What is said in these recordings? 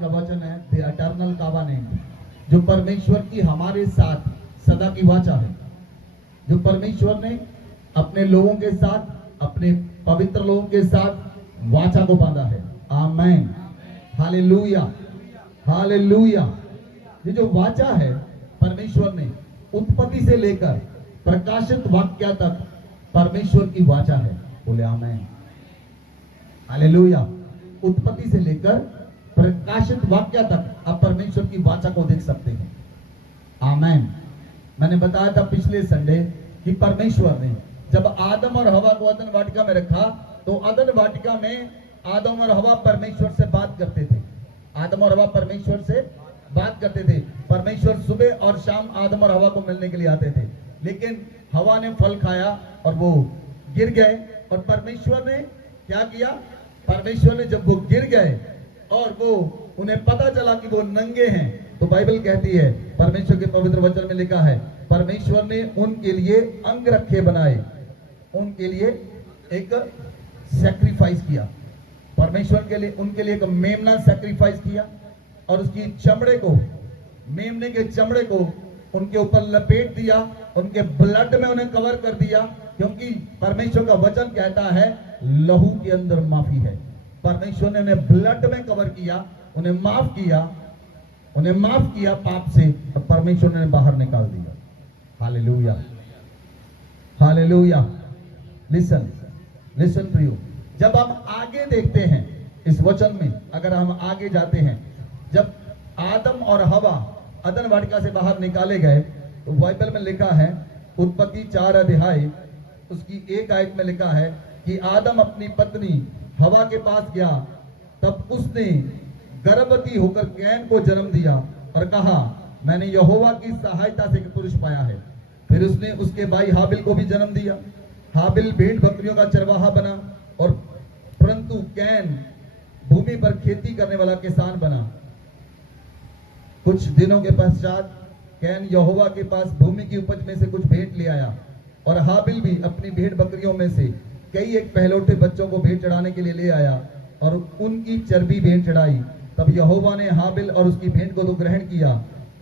का वचन है द एटर्नल कवेनेंट, जो परमेश्वर की हमारे साथ सदा की वाचा है, जो परमेश्वर ने अपने लोगों के साथ, अपने पवित्र लोगों के साथ वाचा को बांधा है। आमेन, हालेलुया, हालेलुया। ये जो वाचा है परमेश्वर ने उत्पत्ति से लेकर प्रकाशित वाक्य तक परमेश्वर की वाचा है। बोले आमेन, हालेलुया। उत्पत्ति से लेकर प्रकाशित वाक्य तक आप परमेश्वर की वाचा को देख सकते हैं। आमेन। मैंने बताया था पिछले संडे कि परमेश्वर ने जब आदम और हवा को अदन वाटिका में रखा तो अदन वाटिका में आदम और हवा परमेश्वर से बात करते थे। आदम और हवा परमेश्वर से बात करते थे। परमेश्वर सुबह और शाम आदम और हवा को मिलने के लिए आते थे, लेकिन हवा ने फल खाया और वो गिर गए। और परमेश्वर ने क्या किया? परमेश्वर ने जब वो गिर गए और वो उन्हें पता चला कि वो नंगे हैं, तो बाइबल कहती है, परमेश्वर के पवित्र वचन में लिखा है, परमेश्वर ने उनके लिए अंग रखे बनाए, उनके लिए एक सैक्रिफाइस किया। परमेश्वर के लिए उनके लिए एक मेमना सैक्रिफाइस किया और उसकी चमड़े को, मेमने के चमड़े को उनके ऊपर लपेट दिया, उनके ब्लड में उन्हें कवर कर दिया, क्योंकि परमेश्वर का वचन कहता है लहू के अंदर माफी है। परमेश्वर ने उन्हें ब्लड में कवर किया, उन्हें माफ किया, उन्हें माफ किया पाप से, और परमेश्वर ने बाहर निकाल दिया। Hallelujah, hallelujah. लिसन, लिसन प्रियो, जब हम आगे देखते हैं इस वचन में, अगर हम आगे जाते हैं, जब आदम और हवा अदन वाटिका से बाहर निकाले गए, तो बाइबल में लिखा है, उत्पत्ति 4 अध्याय उसकी 1 आयत में लिखा है कि आदम अपनी पत्नी हवा के पास गया, तब उसने गर्भवती होकर कैन को जन्म दिया और कहा, मैंने यहोवा की सहायता से पुरुष पाया है। फिर उसने उसके भाई हाबिल को भी जन्म दिया। हाबिल भेड़ बकरियों का चरवाहा बना, और परंतु कैन भूमि पर खेती करने वाला किसान बना। कुछ दिनों के पश्चात कैन यहोवा के पास भूमि की उपज में से कुछ भेंट ले आया, और हाबिल भी अपनी भेड़ बकरियों में से कई एक पहलौठे बच्चों को भेंट चढ़ाने के लिए ले आया और उनकी चर्बी भेंट चढ़ाई। तब यहोवा ने हाबिल और उसकी भेंट को तो ग्रहण किया,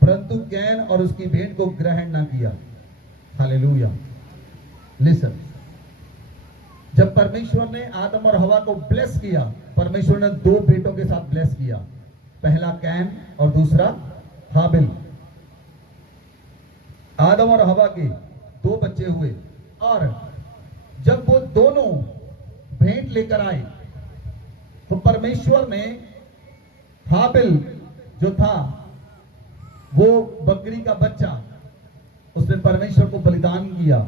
परंतु कैन और उसकी भेंट को ग्रहण ना किया। हालेलुया। लिसन, जब परमेश्वर ने आदम और हवा को ब्लेस किया, परमेश्वर ने 2 बेटों के साथ ब्लेस किया, पहला कैन और दूसरा हाबिल। आदम और हवा के 2 बच्चे हुए, और जब वो दोनों भेंट लेकर आए तो परमेश्वर ने हाबिल जो था वो बकरी का बच्चा, उसने परमेश्वर को बलिदान किया,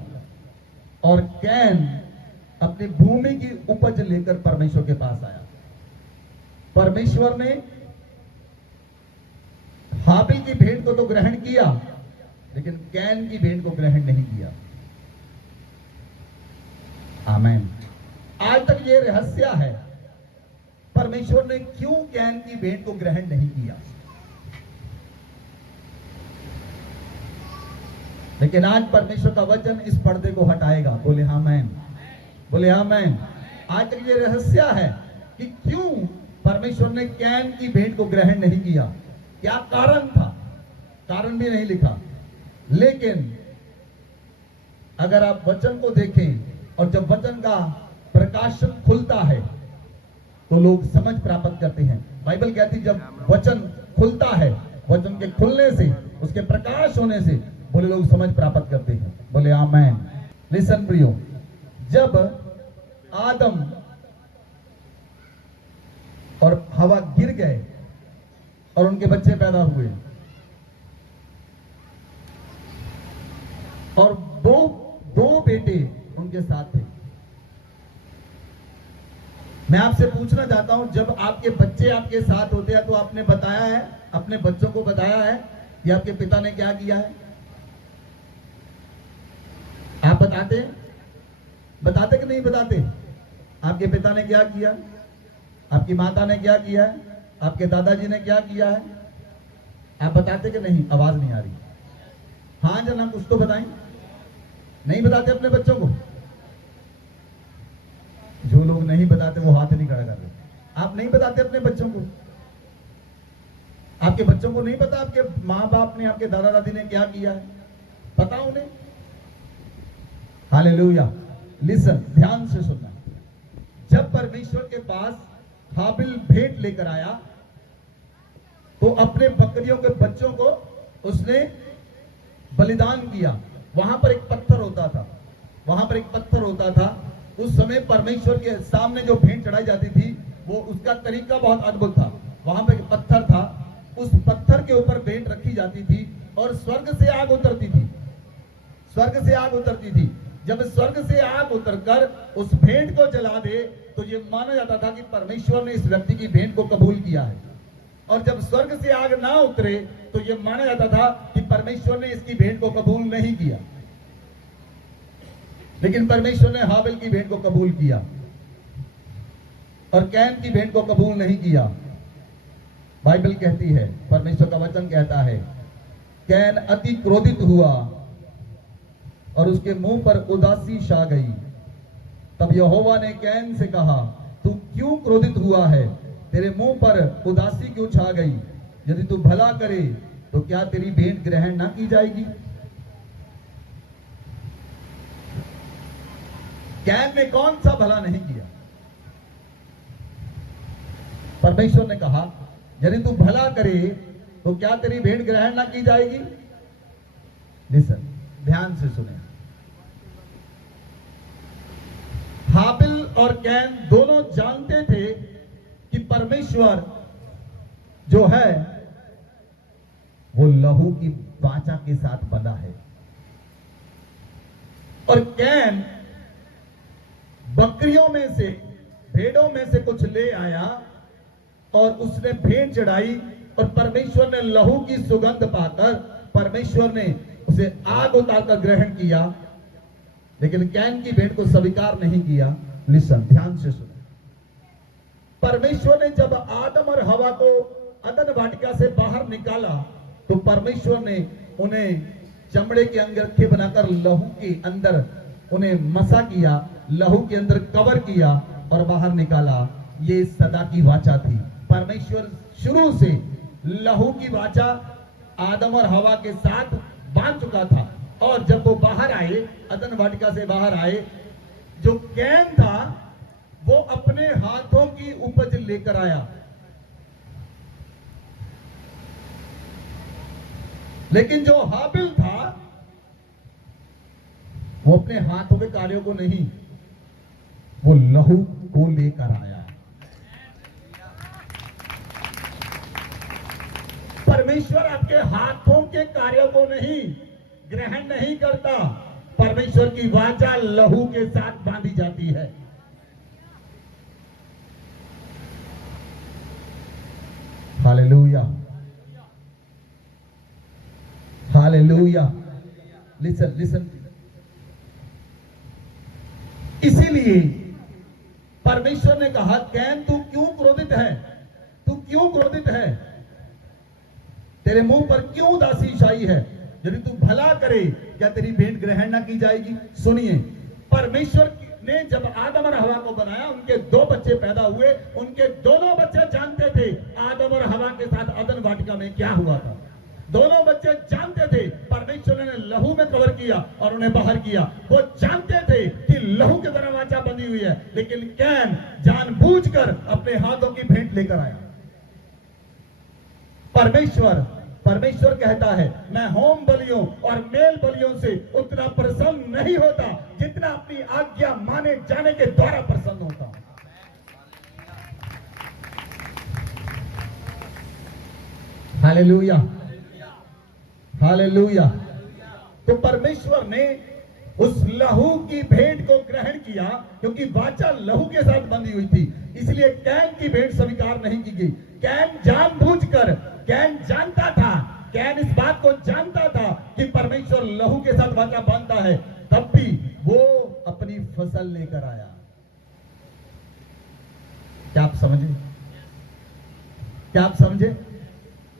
और कैन अपनी भूमि की उपज लेकर परमेश्वर के पास आया। परमेश्वर ने हाबिल की भेंट को तो ग्रहण किया, लेकिन कैन की भेंट को ग्रहण नहीं किया। आमीन। आज तक ये रहस्य है, परमेश्वर ने क्यों कैन की भेंट को ग्रहण नहीं किया। लेकिन आज परमेश्वर का वचन इस पर्दे को हटाएगा। बोले आमीन, बोले आमीन। आज तक ये रहस्य है कि क्यों परमेश्वर ने कैन की भेंट को ग्रहण नहीं किया। क्या कारण था? कारण भी नहीं लिखा। लेकिन अगर आप वचन को देखें, और जब वचन का प्रकाश खुलता है तो लोग समझ प्राप्त करते हैं। बाइबल कहती है जब वचन खुलता है, वचन के खुलने से, उसके प्रकाश होने से, बोले लोग समझ प्राप्त करते हैं। बोले आमीन। लिसन प्रियो, जब आदम और हवा गिर गए और उनके बच्चे पैदा हुए, और दो बेटे उनके साथ थे। मैं आपसे पूछना चाहता हूं, जब आपके बच्चे आपके साथ होते हैं तो आपने बताया है, अपने बच्चों को बताया है कि आपके पिता ने क्या किया है? आप बताते हैं? बताते कि नहीं बताते? आपके पिता ने क्या किया, आपकी माता ने क्या किया है, आपके दादाजी ने क्या किया है? आप बताते कि नहीं? आवाज नहीं आ रही। हाँ जना, कुछ तो बताएं। नहीं बताते अपने बच्चों को? जो लोग नहीं बताते वो हाथ नहीं खड़ा कर रहे। आप नहीं बताते अपने बच्चों को? आपके बच्चों को नहीं पता आपके माँ बाप ने, आपके दादा दादी ने क्या किया है? पता उन्हें? हालेलुया। लिसन, ध्यान से सुनना। जब परमेश्वर के पास हाबिल भेंट लेकर आया तो अपने बकरियों के बच्चों को उसने बलिदान किया। वहां पर एक पत्थर होता था, वहां पर एक पत्थर होता था। उस समय परमेश्वर के सामने जो भेंट चढ़ाई जाती थी वो उसका तरीका बहुत अद्भुत था। वहां पर एक पत्थर था, उस पत्थर के ऊपर भेंट रखी जाती थी और स्वर्ग से आग उतरती थी, स्वर्ग से आग उतरती थी। जब स्वर्ग से आग उतरकर उस भेंट को जला दे तो ये माना जाता था कि परमेश्वर ने इस व्यक्ति की भेंट को कबूल किया है। और जब स्वर्ग से आग ना उतरे तो ये माना जाता था कि परमेश्वर ने इसकी भेंट को कबूल नहीं किया। लेकिन परमेश्वर ने हाबिल की भेंट को कबूल किया और कैन की भेंट को कबूल नहीं किया। बाइबल कहती है, परमेश्वर का वचन कहता है, कैन अति क्रोधित हुआ और उसके मुंह पर उदासी छा गई। तब यहोवा ने कैन से कहा, तू क्यों क्रोधित हुआ है? तेरे मुंह पर उदासी क्यों छा गई? यदि तू भला करे तो क्या तेरी भेंट ग्रहण ना की जाएगी? कैन ने कौन सा भला नहीं किया? परमेश्वर ने कहा, यदि तू भला करे तो क्या तेरी भेंट ग्रहण ना की जाएगी? लिसन, ध्यान से सुने। हाबिल और कैन दोनों जानते थे कि परमेश्वर जो है वो लहू की वाचा के साथ बंधा है। और कैन बकरियों में से, भेड़ों में से कुछ ले आया और उसने भेंट चढ़ाई और परमेश्वर ने लहू की सुगंध पाकर परमेश्वर ने उसे आग उतारकर ग्रहण किया, लेकिन कैन की भेंट को स्वीकार नहीं किया। लिसन, ध्यान से सुनो। परमेश्वर ने जब आदम और हवा को अदन वाटिका से बाहर निकाला तो परमेश्वर ने उन्हें चमड़े के अंगरखे बनाकर लहू के अंदर उन्हें मसा किया, लहू के अंदर कवर किया और बाहर निकाला। ये सदा की वाचा थी। परमेश्वर शुरू से लहू की वाचा आदम और हवा के साथ बांध चुका था। और जब वो बाहर आए, अदन वाटिका से बाहर आए, जो कैन था वो अपने हाथों की उपज लेकर आया, लेकिन जो हाबिल था वो अपने हाथों के कार्यों को नहीं, वो लहू को लेकर आया। परमेश्वर आपके हाथों के कार्यों को नहीं ग्रहण नहीं करता। परमेश्वर की वाचा लहू के साथ बांधी जाती है। Hallelujah, hallelujah. Listen, listen. इसीलिए परमेश्वर ने कहा, कैन तू क्यों क्रोधित है? तू क्यों क्रोधित है? तेरे मुंह पर क्यों उदासी छाई है? यदि तू भला करे क्या तेरी भेंट ग्रहण ना की जाएगी? सुनिए, परमेश्वर ने जब आदम और हवा को बनाया, उनके दो बच्चे पैदा हुए। उनके दोनों बच्चे जानते थे आदम और हवा के साथ अदन वाटिका में क्या हुआ था। दोनों बच्चे जानते थे परमेश्वर ने लहू में कवर किया और उन्हें बाहर किया। वो जानते थे कि लहू के तरह वाचा बंधी हुई है, लेकिन कैन जानबूझकर अपने हाथों की भेंट लेकर आया। परमेश्वर कहता है, मैं होम बलियों और मेल बलियों से उतना प्रसन्न नहीं होता जितना अपनी आज्ञा माने जाने के द्वारा प्रसन्न होता। Hallelujah, hallelujah. तो परमेश्वर ने उस लहू की भेंट को ग्रहण किया, क्योंकि वाचा लहू के साथ बंधी हुई थी। इसलिए कैन की भेंट स्वीकार नहीं की गई। कैन जानबूझकर, कैन जानता था, कैन इस बात को जानता था कि परमेश्वर लहू के साथ वाचा बांधता है, तब भी वो अपनी फसल लेकर आया। क्या आप समझे? क्या आप समझे?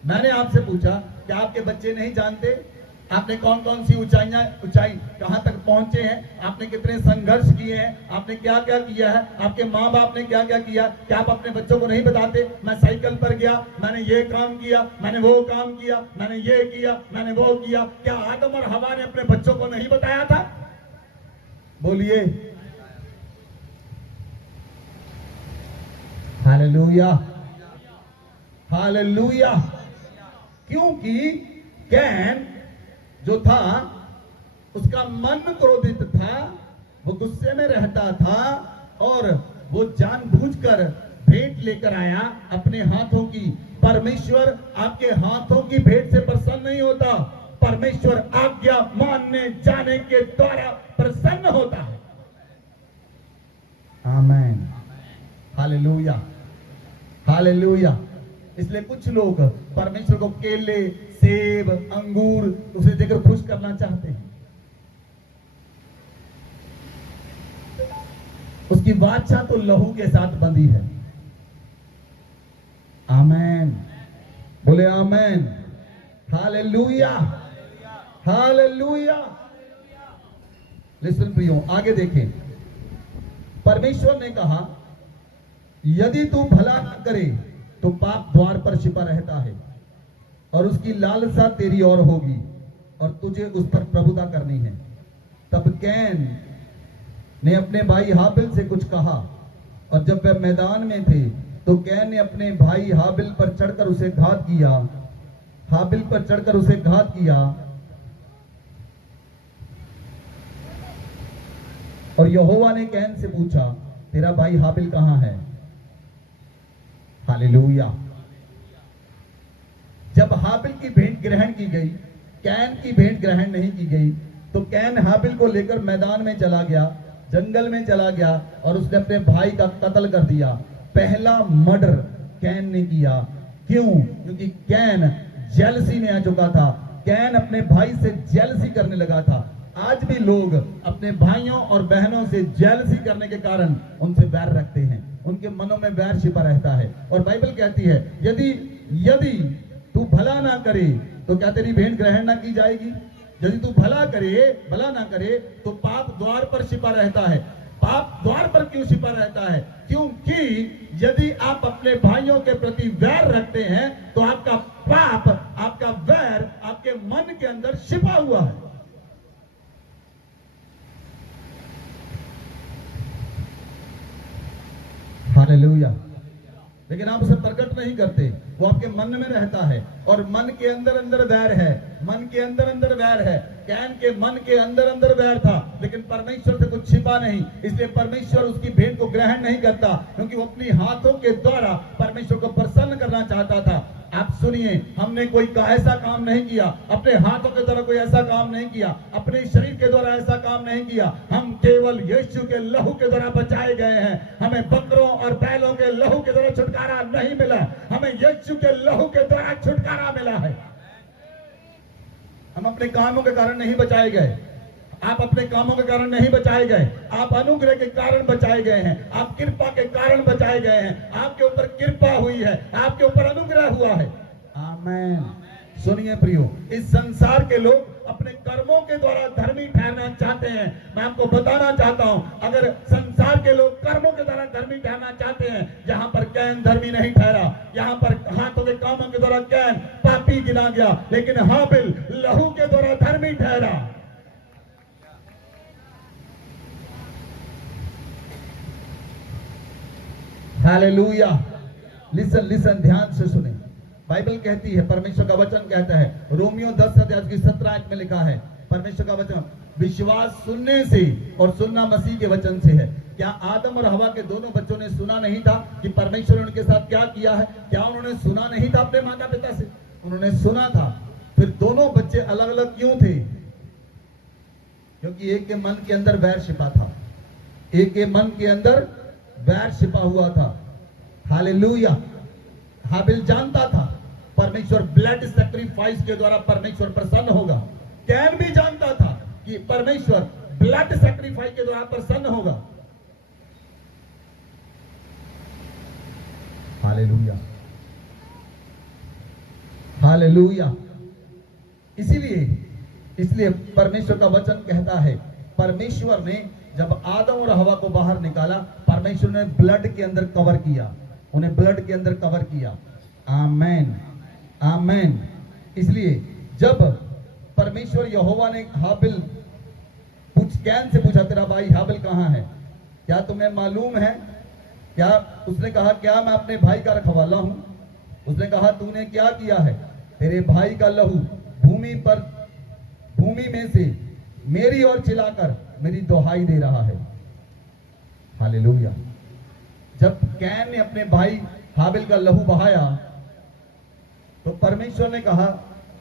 मैंने आपसे पूछा, क्या आपके बच्चे नहीं जानते आपने कौन कौन सी ऊंचाई कहां तक पहुंचे हैं, आपने कितने संघर्ष किए हैं, आपने क्या क्या किया है, आपके माँ बाप ने क्या क्या किया। क्या आप अपने बच्चों को नहीं बताते, मैं साइकिल पर गया, मैंने ये काम किया, मैंने वो काम किया, मैंने ये किया, मैंने वो किया। क्या आदम और हवा ने अपने बच्चों को नहीं बताया था? बोलिए हालेलुया, हालेलुया। क्योंकि कैन जो था उसका मन क्रोधित था, वो गुस्से में रहता था और वो जानबूझकर भेंट लेकर आया अपने हाथों की। परमेश्वर आपके हाथों की भेंट से प्रसन्न नहीं होता, परमेश्वर आज्ञा मानने जाने के द्वारा प्रसन्न होता है। आमीन, हालेलुया, हालेलुया। इसलिए कुछ लोग परमेश्वर को केले, सेब, अंगूर उसे देकर खुश करना चाहते हैं। उसकी वाचा तो लहू के साथ बंधी है। आमीन, बोले आमीन, हालेलुया, हालेलुया। लिसन प्रियो, आगे देखें। परमेश्वर ने कहा यदि तू भला न करे तो पाप द्वार पर छिपा रहता है और उसकी लालसा तेरी ओर होगी और तुझे उस पर प्रभुता करनी है। तब कैन ने अपने भाई हाबिल से कुछ कहा और जब वे मैदान में थे तो कैन ने अपने भाई हाबिल पर चढ़कर उसे घात किया, हाबिल पर चढ़कर उसे घात किया। और यहोवा ने कैन से पूछा तेरा भाई हाबिल कहां है? हालेलुया। जब हाबिल की भेंट ग्रहण की गई, कैन की भेंट ग्रहण नहीं की गई, तो कैन हाबिल को लेकर मैदान में चला गया, जंगल में चला गया और उसने अपने भाई का कत्ल कर दिया। पहला मर्डर कैन ने किया। क्यों? क्योंकि कैन जेलसी में आ चुका था, कैन अपने भाई से जेलसी करने लगा था। आज भी लोग अपने भाइयों और बहनों से जेलसी करने के कारण उनसे बैर रखते हैं, उनके मनों में बैर छिपा रहता है। और बाइबल कहती है यदि तू भला ना करे तो क्या तेरी भेंट ग्रहण ना की जाएगी? यदि तू भला ना करे तो पाप द्वार पर छिपा रहता है। पाप द्वार पर क्यों छिपा रहता है? क्योंकि यदि आप अपने भाइयों के प्रति वैर रखते हैं तो आपका पाप, आपका वैर आपके मन के अंदर छिपा हुआ है। हालेलुया। लेकिन आप उसे प्रकट नहीं करते, वो आपके मन में रहता है और मन के अंदर अंदर वैर है, मन के अंदर अंदर वैर है। कैन के मन के अंदर अंदर वैर था, लेकिन परमेश्वर से कुछ छिपा नहीं, इसलिए परमेश्वर उसकी भेंट को ग्रहण नहीं करता, क्योंकि वो अपनी हाथों के द्वारा परमेश्वर को प्रसन्न करना चाहता था। आप सुनिए, हमने कोई ऐसा काम नहीं किया, अपने हाथों के द्वारा कोई ऐसा काम नहीं किया, अपने शरीर के द्वारा ऐसा काम नहीं किया। हम केवल यीशु के लहू के द्वारा बचाए गए हैं। हमें बकरों और बैलों के लहू के द्वारा छुटकारा नहीं मिला, हमें यीशु के लहू के द्वारा छुटकारा मिला है। हम अपने कामों के कारण नहीं बचाए गए, आप अपने कामों के कारण नहीं बचाए गए, आप अनुग्रह के कारण बचाए गए हैं, आप कृपा के कारण बचाए गए हैं। आपके ऊपर कृपा हुई है, आपके ऊपर अनुग्रह हुआ है। आमीन। सुनिए प्रियो, इस संसार के लोग अपने कर्मों के द्वारा धर्मी ठहरना चाहते हैं। मैं आपको बताना चाहता हूं, अगर संसार के लोग कर्मों के द्वारा धर्मी ठहरना चाहते हैं, जहां पर कैन धर्मी नहीं ठहरा, यहां पर हाथों के कामों के द्वारा कैन पापी गिना गया, लेकिन हाबिल लहू के द्वारा धर्मी ठहरा। हालेलुया। लिसन, ध्यान से सुने। बाइबल कहती है, परमेश्वर का वचन कहता है, रोमियो 10 अध्याय की 17 आयत में लिखा है, परमेश्वर का वचन, विश्वास सुनने से और सुनना मसीह के वचन से है। क्या आदम और हवा के दोनों बच्चों ने सुना नहीं था कि परमेश्वर ने उनके साथ क्या किया है? क्या उन्होंने सुना नहीं था अपने माता पिता से? उन्होंने सुना था। फिर दोनों बच्चे अलग अलग क्यों थे? क्योंकि एक के मन के अंदर वैर छिपा था, एक के मन के अंदर वैर छिपा हुआ था। हालेलुया। हाबिल जानता था परमेश्वर ब्लड सैक्रिफाइस के द्वारा परमेश्वर प्रसन्न होगा। कैन भी जानता था कि परमेश्वर ब्लड सैक्रिफाइस के द्वारा प्रसन्न होगा। Hallelujah, hallelujah. इसीलिए इसलिए परमेश्वर का वचन कहता है, परमेश्वर ने जब आदम और हवा को बाहर निकाला, परमेश्वर ने ब्लड के अंदर कवर किया, उन्हें ब्लड के अंदर कवर किया। आमेन, आमेन। इसलिए जब परमेश्वर यहोवा ने हाबिल कैन से पूछा, तेरा भाई हाबिल कहाँ है, क्या तुम्हें मालूम है? क्या उसने कहा, क्या मैं अपने भाई का रखवाला हूं? उसने कहा, तूने क्या किया है? तेरे भाई का लहू भूमि में से मेरी ओर चिल्लाकर मेरी दुहाई दे रहा है। हालेलुया। जब कैन ने अपने भाई हाबिल का लहू बहाया तो परमेश्वर ने कहा,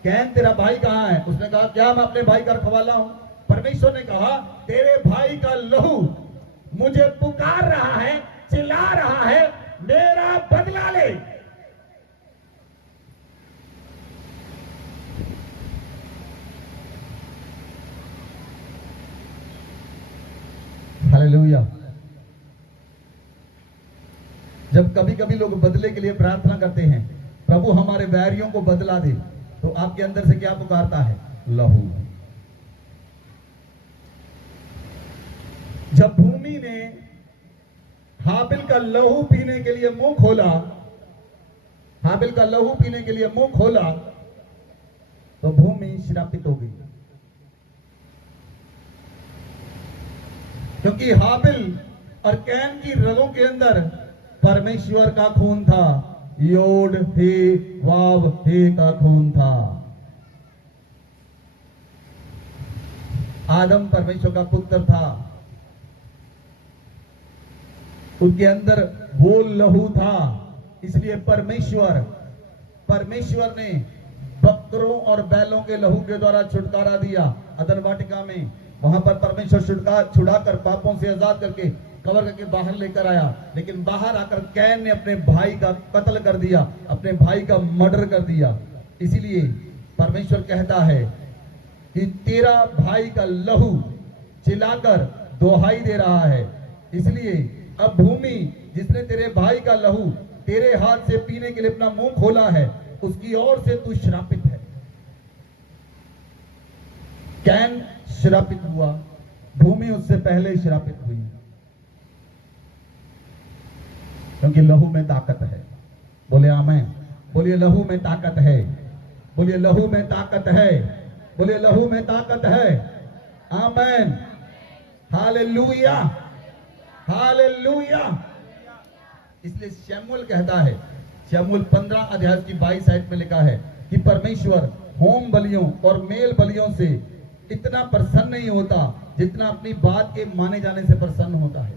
कैन तेरा भाई कहाँ है? उसने कहा, क्या मैं अपने भाई का रखवाला हूं? परमेश्वर ने कहा, तेरे भाई का लहू मुझे पुकार रहा है, चिल्ला रहा है, मेरा बदला ले। हालेलुया। जब कभी कभी लोग बदले के लिए प्रार्थना करते हैं, प्रभु हमारे वैरियों को बदला दे, तो आपके अंदर से क्या पुकारता है? लहू। जब भूमि ने हाबिल का लहू पीने के लिए मुंह खोला, हाबिल का लहू पीने के लिए मुंह खोला, तो भूमि श्रापित हो गई, क्योंकि हाबिल और कैन की रगों के अंदर परमेश्वर का खून था, योड हे वाव हे का खून था। आदम परमेश्वर का पुत्र था, उनके अंदर वो लहू था, इसलिए परमेश्वर ने बकरों और बैलों के लहू के द्वारा छुटकारा दिया। अदन वाटिका में वहां पर परमेश्वर छुड़ाकर पापों से आजाद करके कवर करके बाहर लेकर आया, लेकिन बाहर आकर कैन ने अपने भाई का कत्ल कर दिया, अपने भाई का मर्डर कर दिया। इसीलिए परमेश्वर कहता है कि तेरा भाई का लहू चिल्लाकर दुहाई दे रहा है। इसलिए अब भूमि जिसने तेरे भाई का लहू तेरे हाथ से पीने के लिए अपना मुंह खोला है, उसकी ओर से तू श्रापित है। कैन श्रापित हुआ, भूमि उससे पहले श्रापित हुई, क्योंकि लहू में ताकत है। बोले आमेन। बोलिए लहू में ताकत है, बोलिए लहू में ताकत है, बोलिए लहू में ताकत है। आमेन, हालेलुया, हालेलुया। इसलिए शमूएल कहता है, शमूएल 15 अध्याय की 22 आयत में लिखा है कि परमेश्वर होम बलियों और मेल बलियों से इतना प्रसन्न नहीं होता जितना अपनी बात के माने जाने से प्रसन्न होता है।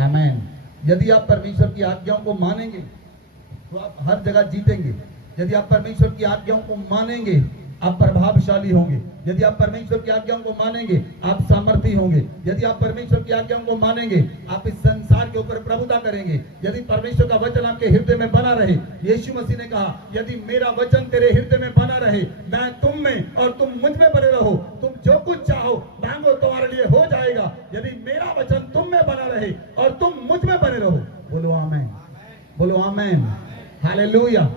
आमेन। यदि आप परमेश्वर की आज्ञाओं को मानेंगे तो आप हर जगह जीतेंगे। यदि आप परमेश्वर की आज्ञाओं को मानेंगे आप प्रभावशाली होंगे। यदि आप परमेश्वर की आज्ञाओं को मानेंगे आप सामर्थी होंगे। यदि आप परमेश्वर की आज्ञाओं को मानेंगे आप इस संसार के ऊपर प्रभुता करेंगे। यदि परमेश्वर का वचन आपके हृदय में बना रहे, यीशु मसीह ने कहा, यदि मेरा वचन तेरे हृदय में बना रहे, मैं तुम में और तुम मुझ में बने रहो, तुम जो कुछ चाहो मांगो तुम्हारे लिए हो जाएगा। यदि मेरा वचन तुम में बना रहे और तुम मुझ में बने रहो। बोलो आमेन, बोलो आमेन, हालेलुया।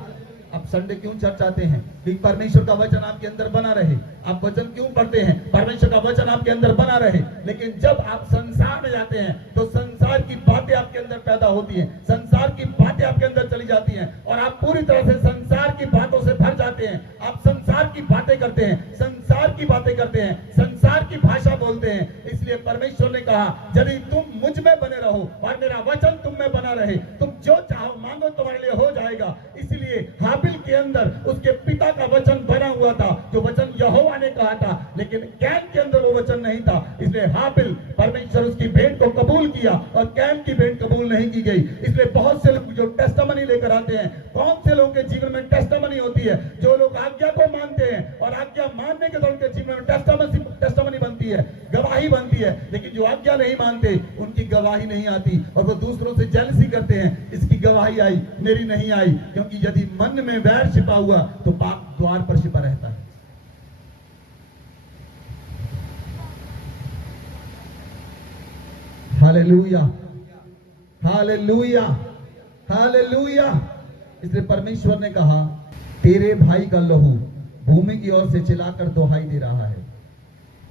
आप संडे क्यों चर्च आते हैं? कि परमेश्वर का वचन आपके अंदर बना रहे। आप वचन क्यों पढ़ते हैं? परमेश्वर का वचन आपके अंदर बना रहे। लेकिन जब आप संसार में जाते हैं तो संसार की बातें आपके अंदर पैदा होती हैं, संसार की बातें आपके अंदर चली जाती हैं और आप पूरी तरह से संसार की बातों से भर जाते हैं। आप संसार की बातें करते हैं, संसार की बातें करते हैं, संसार की भाषा बोलते हैं। इसलिए परमेश्वर ने कहा, यदि तुम मुझ में बने रहो और मेरा वचन तुम में बना रहे, तुम जो चाहो मांगो तुम्हारे लिए हो जाएगा। इसलिए हाबिल के अंदर उसके पिता का वचन बना हुआ था, जो वचन यहोवा ने कहा था, लेकिन कैन के अंदर वो वचन नहीं था। इसलिए हाबिल परमेश्वर उसकी भेंट को कबूल किया और कैन की भेंट कबूल नहीं की गई। इसलिए बहुत से लोग जो टेस्टिमनी लेकर आते हैं, कौन से लोगों के जीवन में टेस्टिमनी होती है? जो लोग आज्ञा को मानते हैं और आज्ञा मानने के दौरान उनके जीवन में टेस्टिमनी बनती है, गवाही बनती है। लेकिन जो आज्ञा नहीं मानते उनकी गवाही नहीं आती और वो दूसरों से जेलसी करते हैं, इसकी गवाही आई मेरी नहीं आई। क्योंकि यदि मन में वैर छिपा हुआ तो पाप द्वार पर छिपा रहता है। Hallelujah, hallelujah, hallelujah. इसलिए परमेश्वर ने कहा, तेरे भाई का लहू भूमि की ओर से चिल्लाकर दुहाई दे रहा है।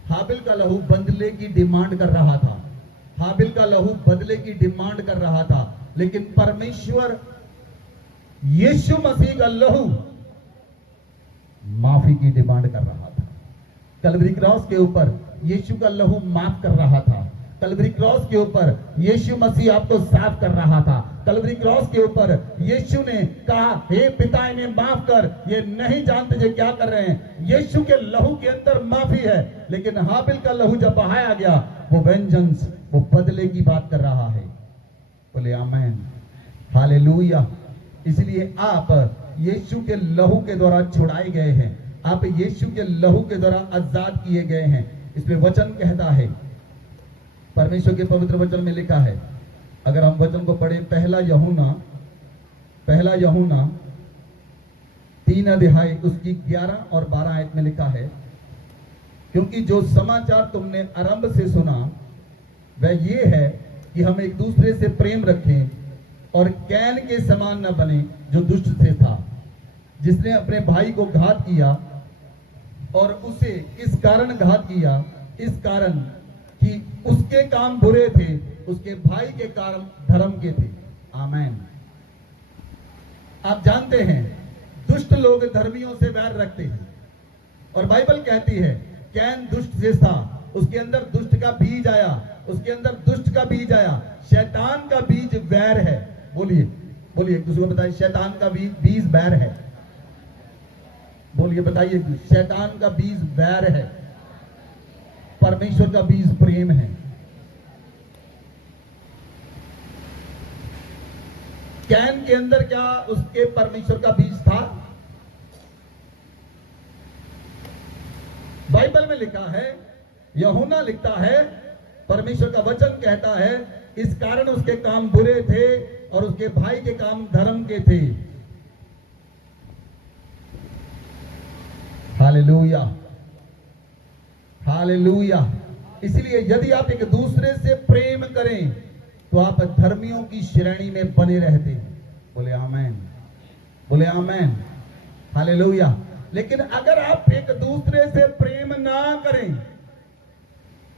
हाबिल का लहू बदले की डिमांड कर रहा था, हाबिल का लहू बदले की डिमांड कर रहा था, लेकिन परमेश्वर यीशु मसीह का लहू माफी की डिमांड कर रहा था। कलवरी क्रॉस के ऊपर यीशु का लहू माफ कर रहा था। कलवरी क्रॉस के ऊपर यीशु मसीह आपको साफ कर रहा था। कलवरी क्रॉस के ऊपर यीशु ने कहा, हे पिता इन्हें माफ कर, ये नहीं जानते जो क्या कर रहे हैं। यीशु के लहू के अंदर माफी है, लेकिन हाबिल का लहू जब बहाया गया, वो वेंजेंस, वो बदले की बात कर रहा है। बोले आमेन, हालेलुया। इसलिए आप यीशु के लहू के द्वारा छुड़ाए गए हैं, आप यीशु के लहू के द्वारा आजाद किए गए हैं। इसमें वचन कहता है, परमेश्वर के पवित्र वचन में लिखा है, अगर हम वचन को पढ़े, पहला यूहन्ना 3 अध्याय उसकी 11 और 12 आयत में लिखा है, क्योंकि जो समाचार तुमने आरंभ से सुना वह ये है कि हम एक दूसरे से प्रेम रखें और कैन के समान न बने जो दुष्ट से था, जिसने अपने भाई को घात किया। और उसे किस कारण घात किया? इस कारण कि उसके काम बुरे थे, उसके भाई के काम धर्म के थे। आमीन। आप जानते हैं दुष्ट लोग धर्मियों से बैर रखते हैं, और बाइबल कहती है कैन दुष्ट से था, उसके अंदर दुष्ट का बीज आया, उसके अंदर दुष्ट का बीज आया। शैतान का बीज वैर है। बोलिए बोलिए, एक दूसरे को बताइए, शैतान का बीज वैर है। बोलिए, बताइए, शैतान का बीज वैर है, परमेश्वर का बीज प्रेम है। कैन के अंदर क्या उसके परमेश्वर का बीज था? बाइबल में लिखा है, यूहन्ना लिखता है, परमेश्वर का वचन कहता है, इस कारण उसके काम बुरे थे और उसके भाई के काम धर्म के थे। Hallelujah, hallelujah. इसलिए यदि आप एक दूसरे से प्रेम करें तो आप धर्मियों की श्रेणी में बने रहते हैं। बोले आमेन, बोले आमेन, हालेलुया। लेकिन अगर आप एक दूसरे से प्रेम ना करें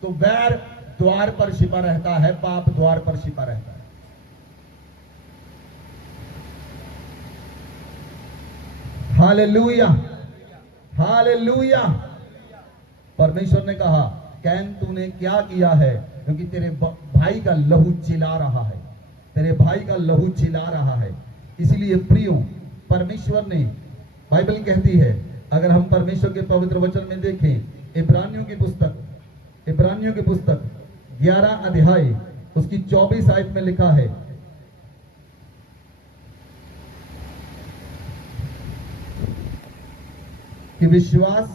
तो वैर द्वार पर छिपा रहता है, पाप द्वार पर छिपा रहता है। Hallelujah, hallelujah. परमेश्वर ने कहा, कैन तूने क्या किया है? क्योंकि तेरे भाई का लहू चिल्ला रहा है, तेरे भाई का लहू चिल्ला रहा है। इसलिए प्रियो, परमेश्वर ने, बाइबल कहती है, अगर हम परमेश्वर के पवित्र वचन में देखें, इब्रानियों की पुस्तक 11 अध्याय उसकी 24 आयत में लिखा है कि विश्वास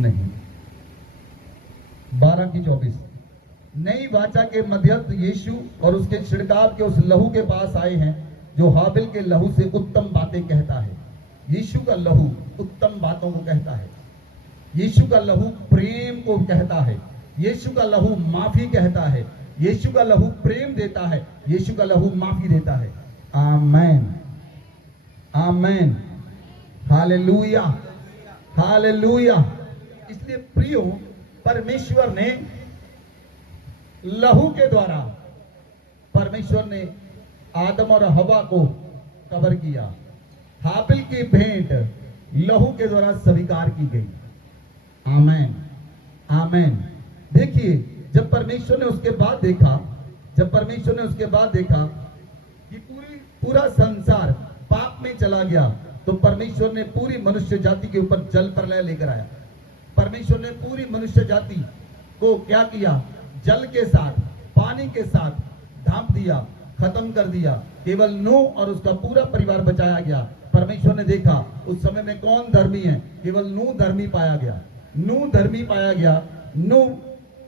नहीं, 12 की 24, नई वाचा के मध्यस्थ यीशु और उसके छिड़काव के उस लहू के पास आए हैं जो हाबिल के लहू से उत्तम बातें कहता है। यीशु का लहू उत्तम बातों को कहता है, यीशु का लहू प्रेम को कहता है, यीशु का लहू माफी कहता है, यीशु का लहू प्रेम देता है, यीशु का लहू माफी देता है। आमेन, आमेन, हालेलुया, हालेलुया। इसलिए प्रियो, परमेश्वर ने लहू के द्वारा, परमेश्वर ने आदम और हवा को कवर किया। हाबिल की भेंट लहू के द्वारा स्वीकार की गई। आमेन, आमेन। देखिए, जब परमेश्वर ने उसके बाद देखा कि पूरा संसार पाप में चला गया, तो परमेश्वर ने पूरी मनुष्य जाति के ऊपर जल प्रलय लेकर आया। परमेश्वर ने पूरी मनुष्य जाति को क्या किया? जल के साथ, पानी के साथ ढांप दिया, खत्म कर दिया। केवल नूह और उसका पूरा परिवार बचाया गया। परमेश्वर ने देखा उस समय में कौन धर्मी है, केवल नूह धर्मी पाया गया, नूह धर्मी पाया गया। नूह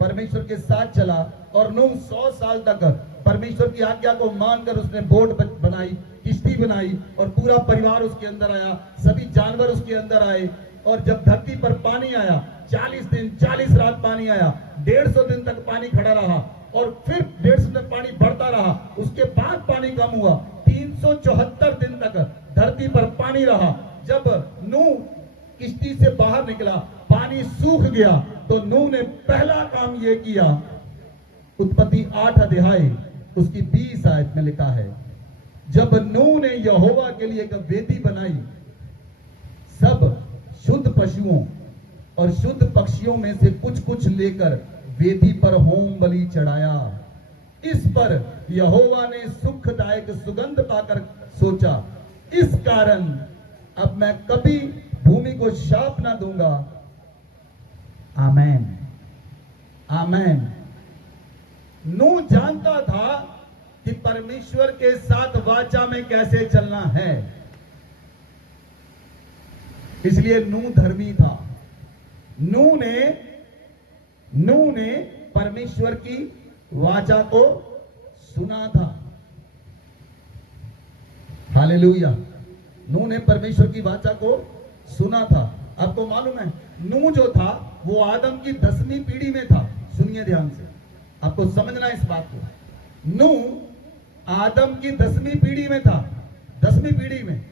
परमेश्वर के साथ चला और नूह 100 साल तक परमेश्वर की आज्ञा को मानकर उसने बोट बनाई, किश्ती बनाई, और पूरा परिवार उसके अंदर आया, सभी जानवर उसके अंदर आए। और जब धरती पर पानी आया, 40 दिन 40 रात पानी आया, 150 दिन तक पानी खड़ा रहा, और फिर 150 दिन पानी बढ़ता रहा। उसके बाद पानी कम हुआ, 374 दिन तक धरती पर पानी रहा। जब नूह किश्ती से बाहर निकला, पानी सूख गया, तो नूह ने पहला काम यह किया, उत्पत्ति 8 अध्याय उसकी 20 आयत में लिखा है, जब नूह ने यहोवा के लिए एक वेदी बनाई, सब शुद्ध पशुओं और शुद्ध पक्षियों में से कुछ कुछ लेकर वेदी पर होम बलि चढ़ाया। इस पर यहोवा ने सुखदायक सुगंध पाकर सोचा, इस कारण अब मैं कभी भूमि को शाप ना दूंगा। आमेन, आमेन। नूह जानता था कि परमेश्वर के साथ वाचा में कैसे चलना है, इसलिए नूह धर्मी था। नूह ने परमेश्वर की वाचा को सुना था। हालेलुया। नूह ने परमेश्वर की वाचा को सुना था। आपको मालूम है, नूह जो था वो आदम की 10वीं पीढ़ी में था। सुनिए ध्यान से, आपको समझना है इस बात को। नूह आदम की 10वीं पीढ़ी में था, 10वीं पीढ़ी में।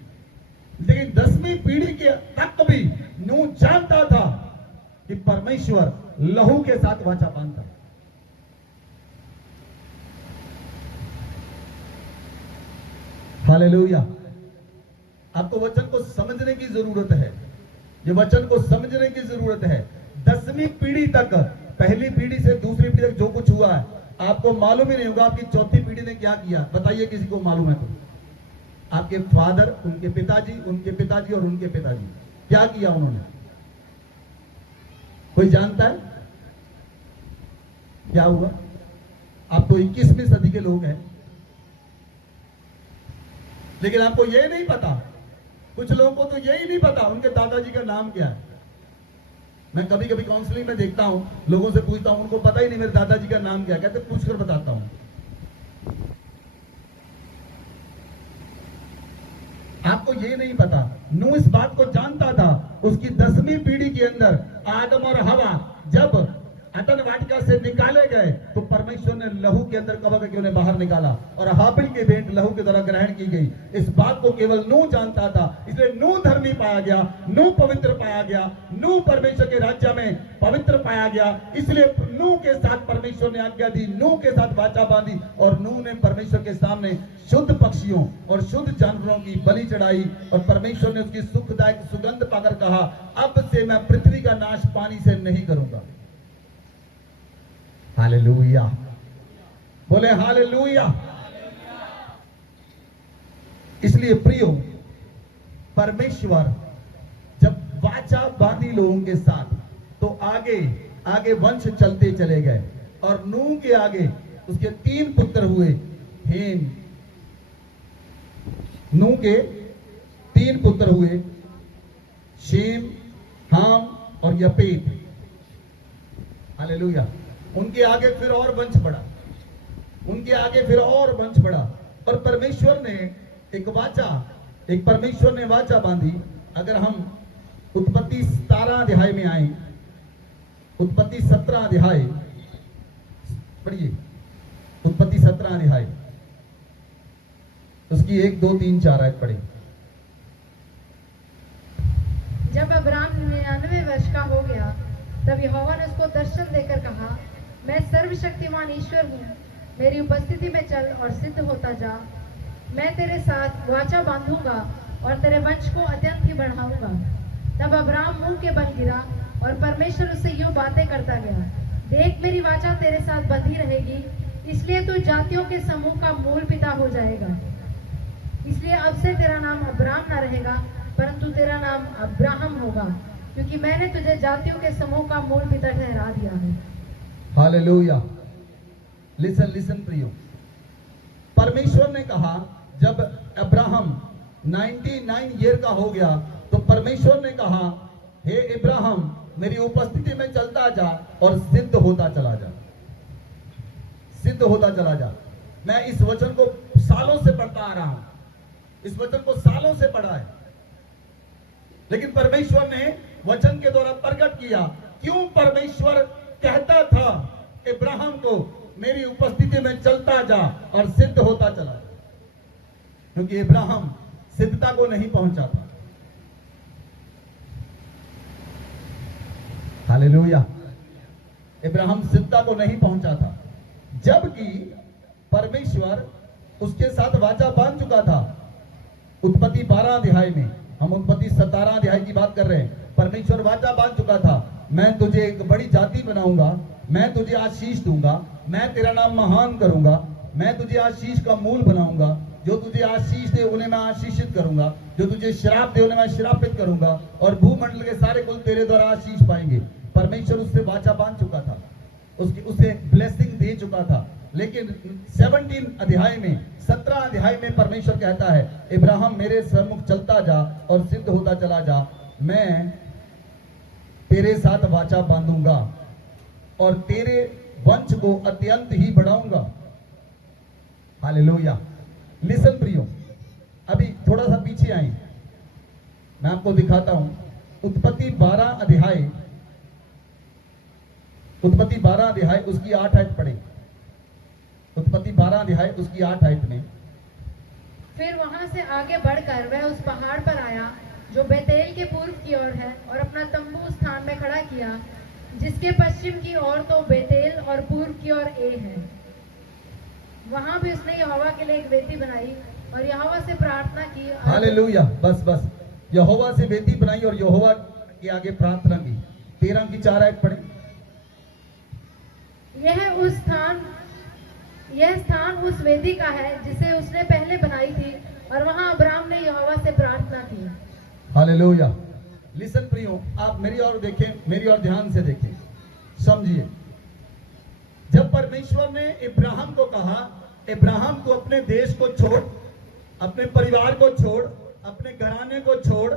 लेकिन 10वीं पीढ़ी के तक भी नूह जानता था कि परमेश्वर लहू के साथ वाचा बांधता है। हालेलुया। आपको वचन को समझने की जरूरत है, ये वचन को समझने की जरूरत है। 10वीं पीढ़ी तक, पहली पीढ़ी से दूसरी पीढ़ी तक जो कुछ हुआ है आपको मालूम ही नहीं होगा। आपकी चौथी पीढ़ी ने क्या किया बताइए, किसी को मालूम है तो? आपके फादर, उनके पिताजी, उनके पिताजी और उनके पिताजी क्या किया उन्होंने? कोई जानता है क्या हुआ? आप तो 21वीं सदी के लोग हैं, लेकिन आपको यह नहीं पता। कुछ लोगों को तो यही नहीं पता उनके दादाजी का नाम क्या है। मैं कभी कभी काउंसलिंग में देखता हूं, लोगों से पूछता हूं, उनको पता ही नहीं मेरे दादाजी का नाम क्या है। कहते पूछकर बताता हूं। आपको ये नहीं पता, नूह इस बात को जानता था। उसकी 10वीं पीढ़ी के अंदर आदम और हवा जब अदन वाटिका से निकाले गए तो परमेश्वर ने लहू के अंदर कब्र करके उन्हें बाहर निकाला और हाबिल की भेंट लहू के द्वारा ग्रहण की गई। इस बात को केवल नूह जानता था, इसलिए नूह धर्मी पाया गया, नूह पवित्र पाया गया, नूह परमेश्वर के राज्य में पवित्र पाया गया। इसलिए नूह के साथ परमेश्वर ने आज्ञा दी, नूह के साथ वाचा बांधी और नूह ने परमेश्वर के सामने शुद्ध पक्षियों और शुद्ध जानवरों की बलि चढ़ाई और परमेश्वर ने उसकी सुखदायक सुगंध पाकर कहा, अब से मैं पृथ्वी का नाश पानी से नहीं करूंगा। हालेलुया, बोले हालेलुया। इसलिए प्रियो, परमेश्वर जब वाचा बांधी लोगों के साथ तो आगे आगे वंश चलते चले गए और नूह के आगे उसके 3 पुत्र हुए। हेम, नूह के 3 पुत्र हुए, शेम, हाम और यपेत। हालेलुया। उनके आगे फिर और वंश बढ़ा, उनके आगे फिर और वंश बढ़ा और परमेश्वर ने एक परमेश्वर ने वाचा बांधी। अगर हम उत्पत्ति 17 अध्याय में आए, उत्पत्ति 17 अध्याय पढ़िए, उत्पत्ति 17 अध्याय उसकी 1, 2, 3, 4 आयत पढ़े। जब अब्राम 99 वर्ष का हो गया तब यहोवा ने उसको दर्शन देकर कहा, मैं सर्वशक्तिमान ईश्वर हूँ, मेरी उपस्थिति में चल और सिद्ध होता जा। मैं तेरे साथ वाचा बांधूंगा और तेरे वंश को अत्यंत ही बढ़ाऊंगा। तब अब्राम मुंह के बल गिरा और परमेश्वर उससे यूं बातें करता गया, देख मेरी वाचा तेरे साथ बंधी रहेगी, इसलिए तू जातियों के समूह का मूल पिता हो जाएगा। इसलिए अब से तेरा नाम अब्राम ना रहेगा परंतु तेरा नाम अब्राहम होगा, क्योंकि मैंने तुझे जातियों के समूह का मूल पिता ठहरा दिया है। हालेलुया। लिसन लिसन प्रियो, परमेश्वर ने कहा जब अब्राहम 99 ईयर का हो गया तो परमेश्वर ने कहा, हे अब्राहम मेरी उपस्थिति में चलता जा और सिद्ध होता चला जा, सिद्ध होता चला जा। मैं इस वचन को सालों से पढ़ता आ रहा हूं, इस वचन को सालों से पढ़ा है, लेकिन परमेश्वर ने वचन के द्वारा प्रकट किया। क्यों परमेश्वर कहता था अब्राहम को मेरी उपस्थिति में चलता जा और सिद्ध होता चला जा? क्योंकि इब्राहिम सिद्धता को नहीं पहुंचा था। हालेलुया। इब्राहिम सिद्धता को नहीं पहुंचा था, जबकि परमेश्वर उसके साथ वाचा बांध चुका था। उत्पत्ति 12 अध्याय में, हम उत्पत्ति 17 अध्याय की बात कर रहे हैं। परमेश्वर वाचा बांध चुका था, मैं तुझे एक बड़ी जाति बनाऊंगा, मैं तुझे आशीष दूंगा, मैं तेरा नाम महान करूंगा, मैं तुझे आशीष का मूल बनाऊंगा, जो तुझे आशीष दे उन्हें मैं आशीषित करूंगा, जो तुझे श्राप दे उन्हें मैं श्रापित करूंगा, और भूमंडल के सारे कुल तेरे द्वारा आशीष पाएंगे। परमेश्वर उससे वाचा बांध चुका था, उसे ब्लेसिंग दे चुका था। लेकिन 17 अध्याय में, 17 अध्याय में परमेश्वर कहता है, इब्राहिम मेरे सम्मुख चलता जा और सिद्ध होता चला जा, मैं तेरे साथ वाचा बांधूंगा और तेरे वंश को अत्यंत ही बढ़ाऊंगा। हालेलुया। लिसन प्रियो, अभी थोड़ा सा पीछे आए, मैं आपको दिखाता हूं। उत्पत्ति 12 अध्याय, उत्पत्ति 12 अध्याय उसकी 8 आयत पढ़े। उत्पत्ति 12 अध्याय उसकी 8 आयत में, फिर वहां से आगे बढ़कर वह उस पहाड़ पर आया जो बेतेल के पूर्व की ओर है, और अपना तंबू उस स्थान में खड़ा किया जिसके पश्चिम की ओर तो बेतेल और पूर्व की ओर ए है। वहां भी उसने यहोवा के लिए एक वेदी बनाई और यहोवा से प्रार्थना की। हालेलुया। बस यहोवा से वेदी बनाई और यहोवा के आगे प्रार्थना की। 13 की 4 आयत पढ़े। यह स्थान उस वेदी का है जिसे उसने पहले बनाई थी, और वहां अब्राम ने यहोवा से प्रार्थना की। हालेलुया। लिसन प्रियो, आप मेरी ओर देखें, मेरी ओर ध्यान से देखें, समझिए। जब परमेश्वर ने इब्राहिम को कहा, इब्राहिम को अपने देश को छोड़, अपने परिवार को छोड़, अपने घराने को छोड़,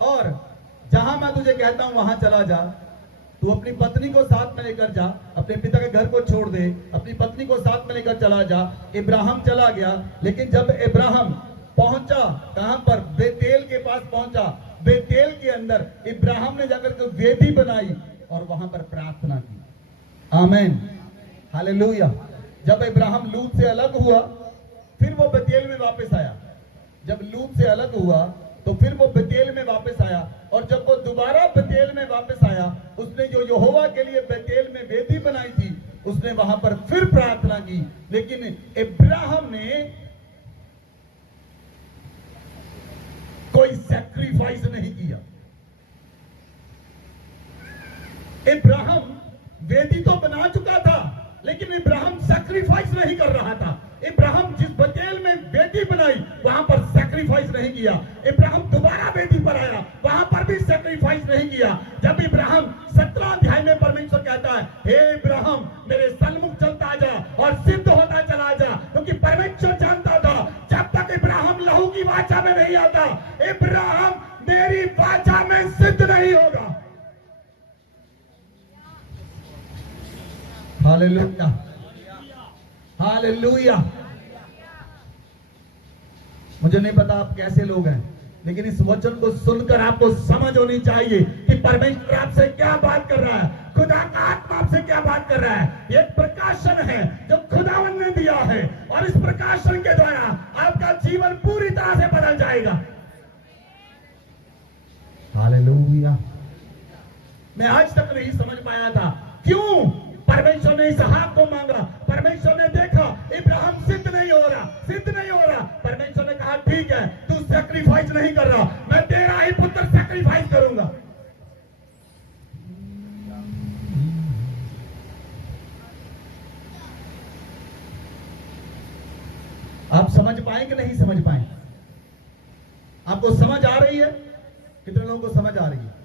और जहां मैं तुझे कहता हूं वहां चला जा, तू अपनी पत्नी को साथ में लेकर जा, अपने पिता के घर को छोड़ दे, अपनी पत्नी को साथ में लेकर चला जा। इब्राहिम चला गया, लेकिन जब इब्राहिम पहुंचा कहां पर, बेतेल के पास पहुंचा, बेतेल के अंदर इब्राहिम ने जाकर के वेदी बनाई और वहां पर प्रार्थना की। आमीन, हालेलुया। जब इब्राहिम लूत से अलग हुआ, फिर वो बेतेल में वापस आया। जब लूत से अलग हुआ तो फिर वो बेतेल में वापस आया, और जब वो दोबारा बेतेल में वापस आया, उसने जो यहोवा के लिए बेतेल में वेदी बनाई थी, उसने वहां पर फिर प्रार्थना की। लेकिन इब्राहिम ने कोई सैक्रिफाइस नहीं किया। इब्राहिम वेदी तो बना चुका था, लेकिन इब्राहिम सैक्रिफाइस नहीं कर रहा था। इब्राहिम जिस बेतेल में वेदी बनाई वहां पर सैक्रिफाइस नहीं किया। इब्राहिम दोबारा वेदी पर आया, वहां पर भी सैक्रिफाइस नहीं किया। जब इब्राहिम 17 अध्याय में परमेश्वर कहता है, हे इब्राहिम मेरे सन्मुख चलता जा और सिद्ध होता चला जा, क्योंकि परमेश्वर जानता था जब तक इब्राहिम लहू की वाचा में नहीं आता, इब्राहिम मेरी वाचा में सिद्ध नहीं होगा। Hallelujah, hallelujah. मुझे नहीं पता आप कैसे लोग हैं, लेकिन इस वचन को सुनकर आपको समझ होनी चाहिए कि परमेश्वर आपसे क्या बात कर रहा है, खुदा का आत्मा आपसे क्या बात कर रहा है। ये प्रकाशन है जो खुदावन ने दिया है, और इस प्रकाशन के द्वारा आपका जीवन पूरी तरह से बदल जाएगा। हालेलुया। मैं आज तक नहीं समझ पाया था क्यों परमेश्वर ने इसहाक को मांगा। परमेश्वर ने देखा इब्राहिम सिद्ध नहीं हो रहा, सिद्ध नहीं हो रहा। परमेश्वर ने कहा ठीक है, तू सैक्रिफाइस नहीं कर रहा, मैं तेरा ही पुत्र सैक्रिफाइस करूंगा। आप समझ पाए कि नहीं समझ पाए? आपको समझ आ रही है? कितने लोगों को समझ आ रही है?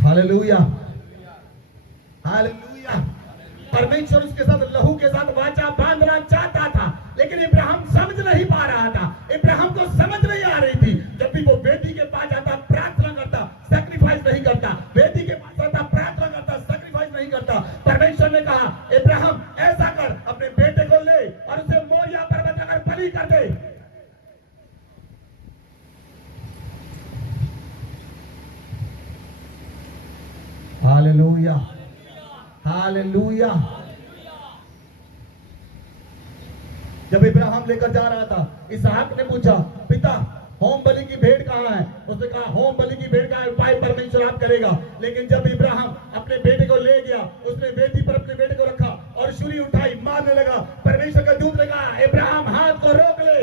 Hallelujah, hallelujah. परमेश्वर उसके साथ लहू के साथ वाचा बांधना चाहता था, लेकिन इब्राहिम समझ नहीं पा रहा था। इब्राहिम को समझ नहीं आ रही थी। जब भी वो वेदी के पास जाता, प्रार्थना करता, सैक्रिफाइस नहीं करता, वेदी के पास जाता, प्रार्थना करता, सैक्रिफाइस नहीं करता। परमेश्वर ने कहा इब्राहिम ऐसा कर, अपने बेटे को ले और उसे मोरिया पर्वत पर बलि कर दे। Hallelujah, hallelujah. जब इब्राहिम लेकर जा रहा था, इसहाक ने पूछा, पिता होम बलि की भेंट कहाँ है? उसने कहा होम बलि की भेंट का उपाय परमेश्वर आप करेगा। लेकिन जब इब्राहिम अपने बेटे को ले गया, उसने वेदी पर अपने बेटे को रखा और छुरी उठाई, मारने लगा। परमेश्वर का दूत ने कहा, इब्राहिम हाथ को रोक ले,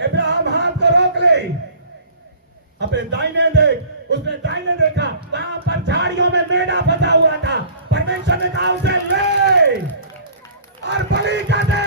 इब्राहिम हाथ को रोक ले, अपने दाहिने देख। उसने दाहिने देखा, वहां पर झाड़ियों में मेढ़ा फंसा हुआ था। परमेश्वर ने कहा, उसे ले और बलि कर दे।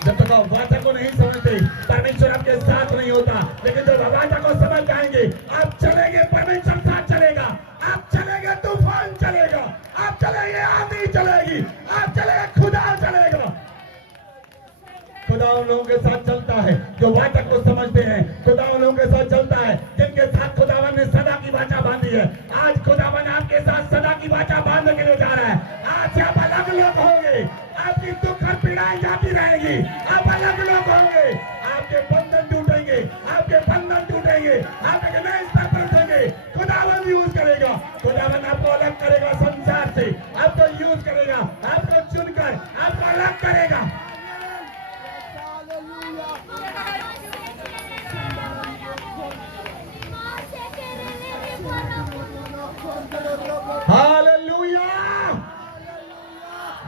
जब तक आप वाचा को नहीं समझते, परमेश्वर आपके साथ नहीं होता। लेकिन जब वाचा को समझ जाएंगे, आप चलेंगे, परमेश्वर साथ चलेगा। आप चलेंगे, तूफान चलेगा। आप चलेंगे, आंधी चलेगी। आप चलेंगे, खुदा चलेगा। खुदा उन लोगों के साथ चलता है जो वाचा को समझते हैं। खुदा उन लोगों के साथ चलता है जिनके साथ खुदावन ने सदा की वाचा बांधी है। आज खुदावन आपके साथ सदा की वाचा बांधने के लिए जा रहा है। आज आप अलग लोग होंगे, आपकी दुख और पीड़ाएं जाती रहेगी। आप अलग लोग होंगे, आपके बंधन टूटेंगे, आपके बंधन टूटेंगे, आप एक नए स्तर पर उठेंगे। खुदावन यूज करेगा, खुदावन आपको अलग करेगा संसार से, आपको यूज करेगा, आपको चुनकर आपको अलग करेगा। हालेलुया,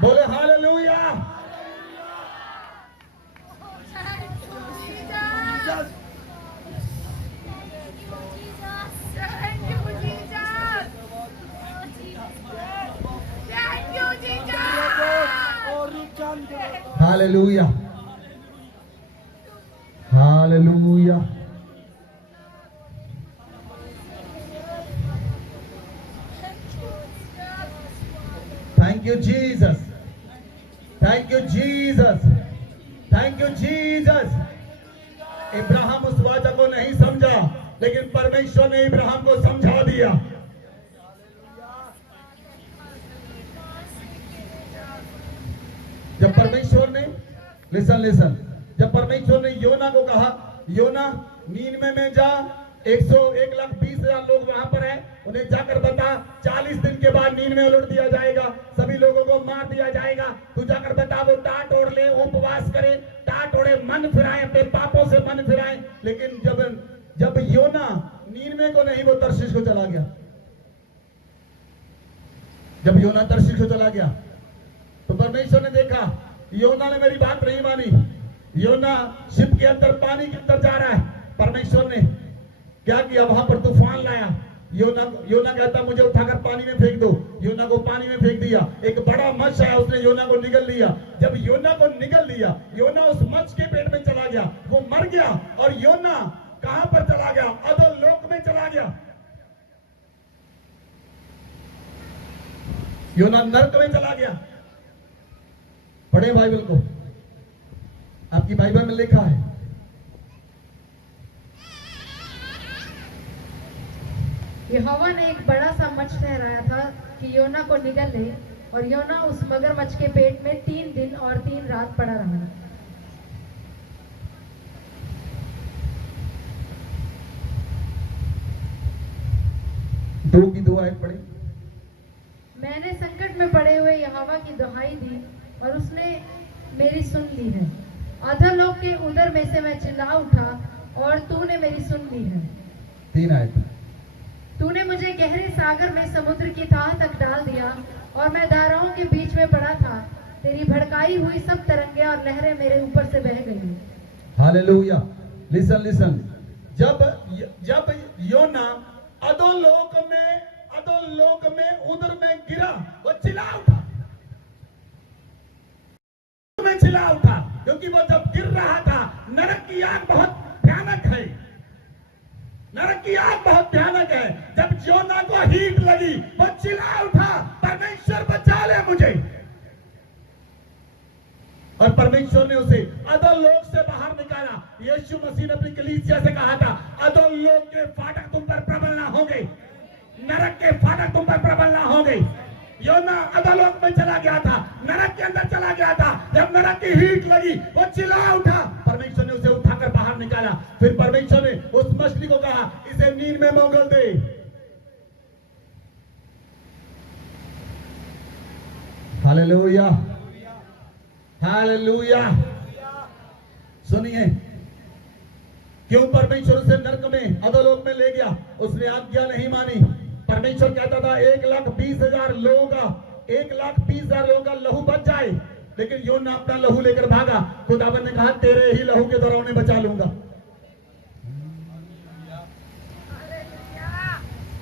बोले hallelujah. Hallelujah, hallelujah. Thank you, Jesus. Thank you, Jesus. Thank you, Jesus. Ibrahim उस वाचा को नहीं समझा, लेकिन परमेश्वर ने इब्राहिम को समझा दिया। जब परमेश्वर ने लिसन, जब परमेश्वर ने योना को कहा, योना नीनवे में जा, 1,20,000 लोग वहां पर हैं, उन्हें जाकर बता 40 दिन के बाद नीनवे उलट दिया जाएगा, सभी लोगों को मार दिया जाएगा। तू जाकर बता, वो टाट ओढ़ ले, उपवास करे, टाट ओढ़े, मन फिराए, अपने पापों से मन फिराए। लेकिन जब योना नीनवे को नहीं, वो तर्शीश को चला गया। जब योना तर्शीश को चला गया तो परमेश्वर ने देखा, योना ने मेरी बात नहीं मानी। योना शिप के अंदर, पानी के अंदर जा रहा है। परमेश्वर ने क्या किया, वहां पर तूफान लाया। योना कहता, मुझे उठाकर पानी में फेंक दो। योना को पानी में फेंक दिया। एक बड़ा मत्स्य आया, उसने योना को निगल लिया। जब योना को निगल लिया, योना उस मत्स्य के पेट में चला गया, वो मर गया। और योना कहां पर चला गया? अधोलोक में चला गया। योना नरक में चला गया। पढ़े बाइबल को, आपकी बाइबल में लिखा है। यहोवा ने एक बड़ा सा मच्छ ठहराया था कि योना को निगल ले, और योना उस मगरमच्छ के पेट में 3 दिन और 3 रात पड़ा रहा। दो की दो आयत पढ़े। मैंने संकट में पड़े हुए यहोवा की दुहाई दी और उसने मेरी सुन ली है। अधोलोक के उदर में से मैं चिल्ला उठा और तूने मेरी सुन ली है। 3 आयत। तूने मुझे गहरे सागर में समुद्र की तह तक डाल दिया और मैं धाराओं के बीच में पड़ा था। तेरी भड़काई हुई सब तरंगे और लहरें मेरे ऊपर से बह गई। हालेलुया। लिसन। जब योना अधोलोक में उदर में गिरा, वो चिल्ला उठा, क्योंकि वो जब गिर रहा था, नरक की आग बहुत भयानक है। नरक की आग बहुत भयानक है। जब योना को हीट लगी, वो चिल्ला उठा, परमेश्वर बचा ले मुझे। और परमेश्वर ने उसे अधोलोक से बाहर निकाला। यीशु मसीह ने अपनी कलीसिया से कहा था, अधोलोक के फाटक तुम पर प्रबल ना होंगे, नरक के फाटक तुम पर प्रबल ना होंगे। योना अधोलोक में चला गया था, नरक के अंदर चला गया था। जब नरक की हीट लगी, वो चिल्ला उठा, परमेश्वर ने उसे उठाकर बाहर निकाला। फिर परमेश्वर ने उस मछली को कहा, इसे नींद में मोगल दे। Hallelujah, hallelujah. सुनिए, क्यों परमेश्वर उसे नरक में, अधोलोक में ले गया? उसने आज्ञा नहीं मानी। परमेश्वर कहता था 1,20,000 लोगों का, 1,20,000 लोगों का लहू बच जाए, लेकिन योना अपना लहू लेकर भागा। खुदावन ने कहा, तेरे ही लहू के द्वारा उन्हें बचा लूंगा।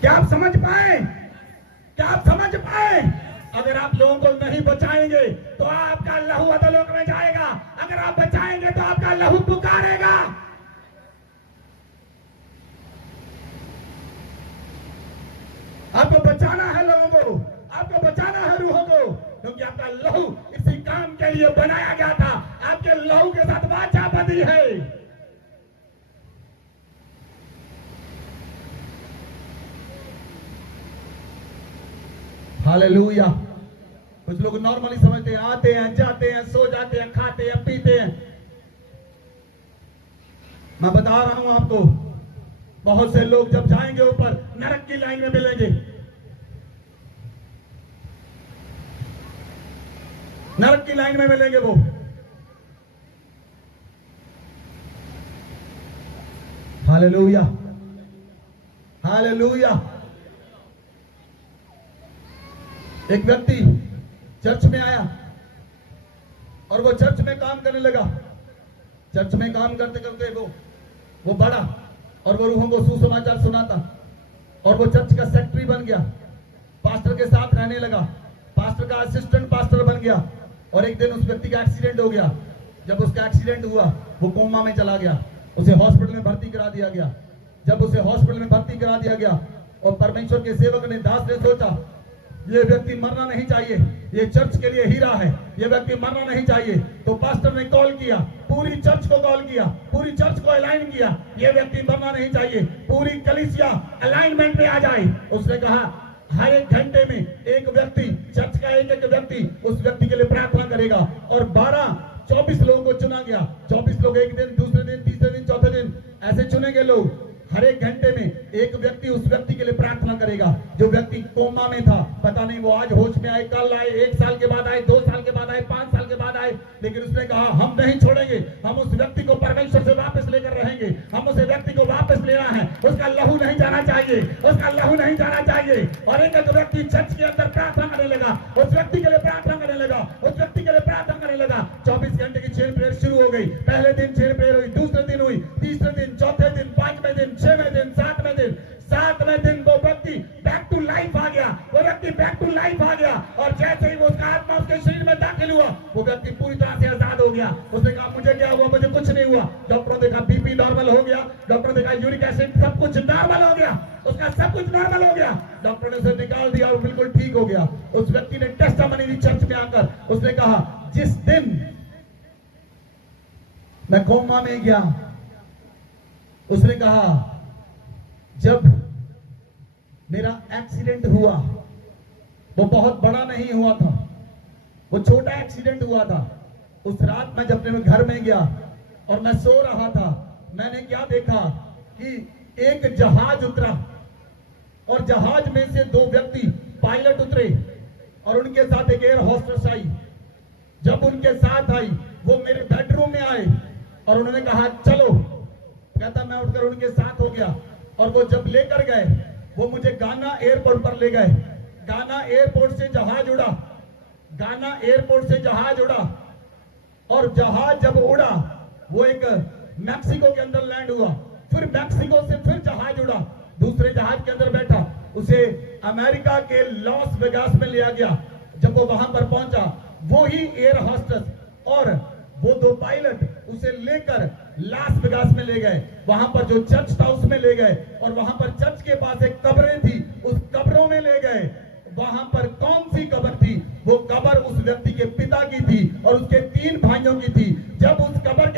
क्या आप समझ पाए? क्या आप समझ पाए? अगर आप लोगों को नहीं बचाएंगे तो आपका लहू अधोलोक में जाएगा, अगर आप बचाएंगे तो आपका लहू पुकारेगा। आपको बचाना है लोगों को, आपको बचाना है रूहों को, क्योंकि आपका लहू इसी काम के लिए बनाया गया था। आपके लहू के साथ वाचा बंधी है। हालेलुया। कुछ लोग नॉर्मली समझते हैं, आते हैं, जाते हैं, सो जाते हैं, खाते हैं, पीते हैं। मैं बता रहा हूं आपको, बहुत से लोग जब जाएंगे ऊपर, नरक की लाइन में मिलेंगे। नरक की लाइन में मिलेंगे वो। Hallelujah, hallelujah. एक व्यक्ति चर्च में आया और वो चर्च में काम करने लगा। चर्च में काम करते करते वो बढ़ा और वो रूहों को सुसमाचार सुनाता और वो चर्च का सेक्रेटरी बन गया। पास्टर के साथ रहने लगा, पास्टर का असिस्टेंट पास्टर बन गया। और एक दिन उस व्यक्ति का एक्सीडेंट हो गया। जब उसका एक्सीडेंट हुआ, वो कोमा में चला गया। उसे हॉस्पिटल में भर्ती करा दिया गया। जब उसे हॉस्पिटल में भर्ती करा दिया गया और परमेश्वर के सेवक ने, दास ने सोचा, ये व्यक्ति मरना नहीं चाहिए, ये चर्च के लिए हीरा है, ये व्यक्ति मरना नहीं चाहिए। तो पास्टर ने कॉल किया, पूरी चर्च को कॉल किया, पूरी चर्च को अलाइन किया, ये व्यक्ति मरना नहीं चाहिए, पूरी कलीसिया अलाइनमेंट में आ जाए। उसने कहा, हर एक घंटे में एक व्यक्ति, चर्च का एक एक व्यक्ति उस व्यक्ति के लिए प्रार्थना करेगा। और 24 लोगों को चुना गया। 24 लोग एक दिन, दूसरे दिन, तीसरे दिन, चौथे दिन, ऐसे चुनेंगे लोग। हर एक घंटे में एक व्यक्ति उस व्यक्ति के लिए प्रार्थना करेगा। जो व्यक्ति कोमा में था, पता नहीं वो आज होश में आए, कल आए, 1 साल के बाद आए, 2 साल के बाद आए, 5 साल के बाद आए, लेकिन उसने कहा, हम नहीं छोड़ेंगे, हम उस व्यक्ति को परमेश्वर से वापस लेकर रहेंगे, हम उस व्यक्ति को वापस लेना है, उसका लहू नहीं जाना चाहिए, उसका लहू नहीं जाना चाहिए। और एक व्यक्ति चर्च के अंदर प्रार्थना करने लगा, उस व्यक्ति के लिए प्रार्थना करने लगा, उस व्यक्ति के लिए प्रार्थना करने लगा। 24 घंटे की चेन प्रेयर शुरू हो गई। पहले दिन चेन प्रेयर हुई, दूसरे दिन हुई, तीसरे दिन, चौथे दिन, 5वें दिन, 6वें दिन, 7वें दिन। 7वें दिन वो व्यक्ति बैक टू लाइफ आ गया। वो व्यक्ति बैक टू लाइफ आ गया और जैसे ही वो उसका आत्मा उसके शरीर में दाखिल हुआ, वो व्यक्ति पूरी तरह से आजाद हो गया। उसने कहा, मुझे क्या हुआ? मुझे कुछ नहीं हुआ। डॉक्टरों ने देखा बीपी नॉर्मल हो गया, डॉक्टरों ने देखा यूरिक एसिड, सब कुछ नॉर्मल हो गया, उसका सब कुछ नॉर्मल हो गया। डॉक्टर ने उसे निकाल दिया और बिल्कुल ठीक हो गया। उस व्यक्ति ने टेस्टामनी दी चर्च में आकर। उसने कहा, जिस दिन मैं कोमा में गया, उसने कहा, जब मेरा एक्सीडेंट हुआ, वो बहुत बड़ा नहीं हुआ था, वो छोटा एक्सीडेंट हुआ था। उस रात मैं जब अपने घर में गया और मैं सो रहा था, मैंने क्या देखा कि एक जहाज उतरा और जहाज में से 2 व्यक्ति पायलट उतरे और उनके साथ एक एयर होस्टेस आई। जब उनके साथ आई, वो मेरे बेडरूम में आए और उन्होंने कहा, चलो। कहता, मैं उठकर उनके साथ हो गया और वो जब लेकर गए, वो मुझे गाना एयरपोर्ट पर ले गए। गाना एयरपोर्ट से जहाज उड़ा, गाना एयरपोर्ट से जहाज उड़ा और जहाज जब उड़ा, वो एक मैक्सिको के अंदर लैंड हुआ। फिर मैक्सिको से फिर जहाज उड़ा, दूसरे जहाज के अंदर बैठा, उसे अमेरिका के लॉस वेगास में लिया गया। जब वो वहां पर पहुंचा, वो ही एयर होस्टेस और वो 2 पायलट उसे लेकर लास वेगास में ले गए। वहां पर जो चर्च था उसमें ले गए और वहां पर चर्च के पास एक कब्रें थी, उस कब्रों में ले गए। वहां पर कौन सी कब्र थी? वो कब्र उस व्यक्ति के पिता की थी और उसके 3 भाइयों की थी। जब उस कब्र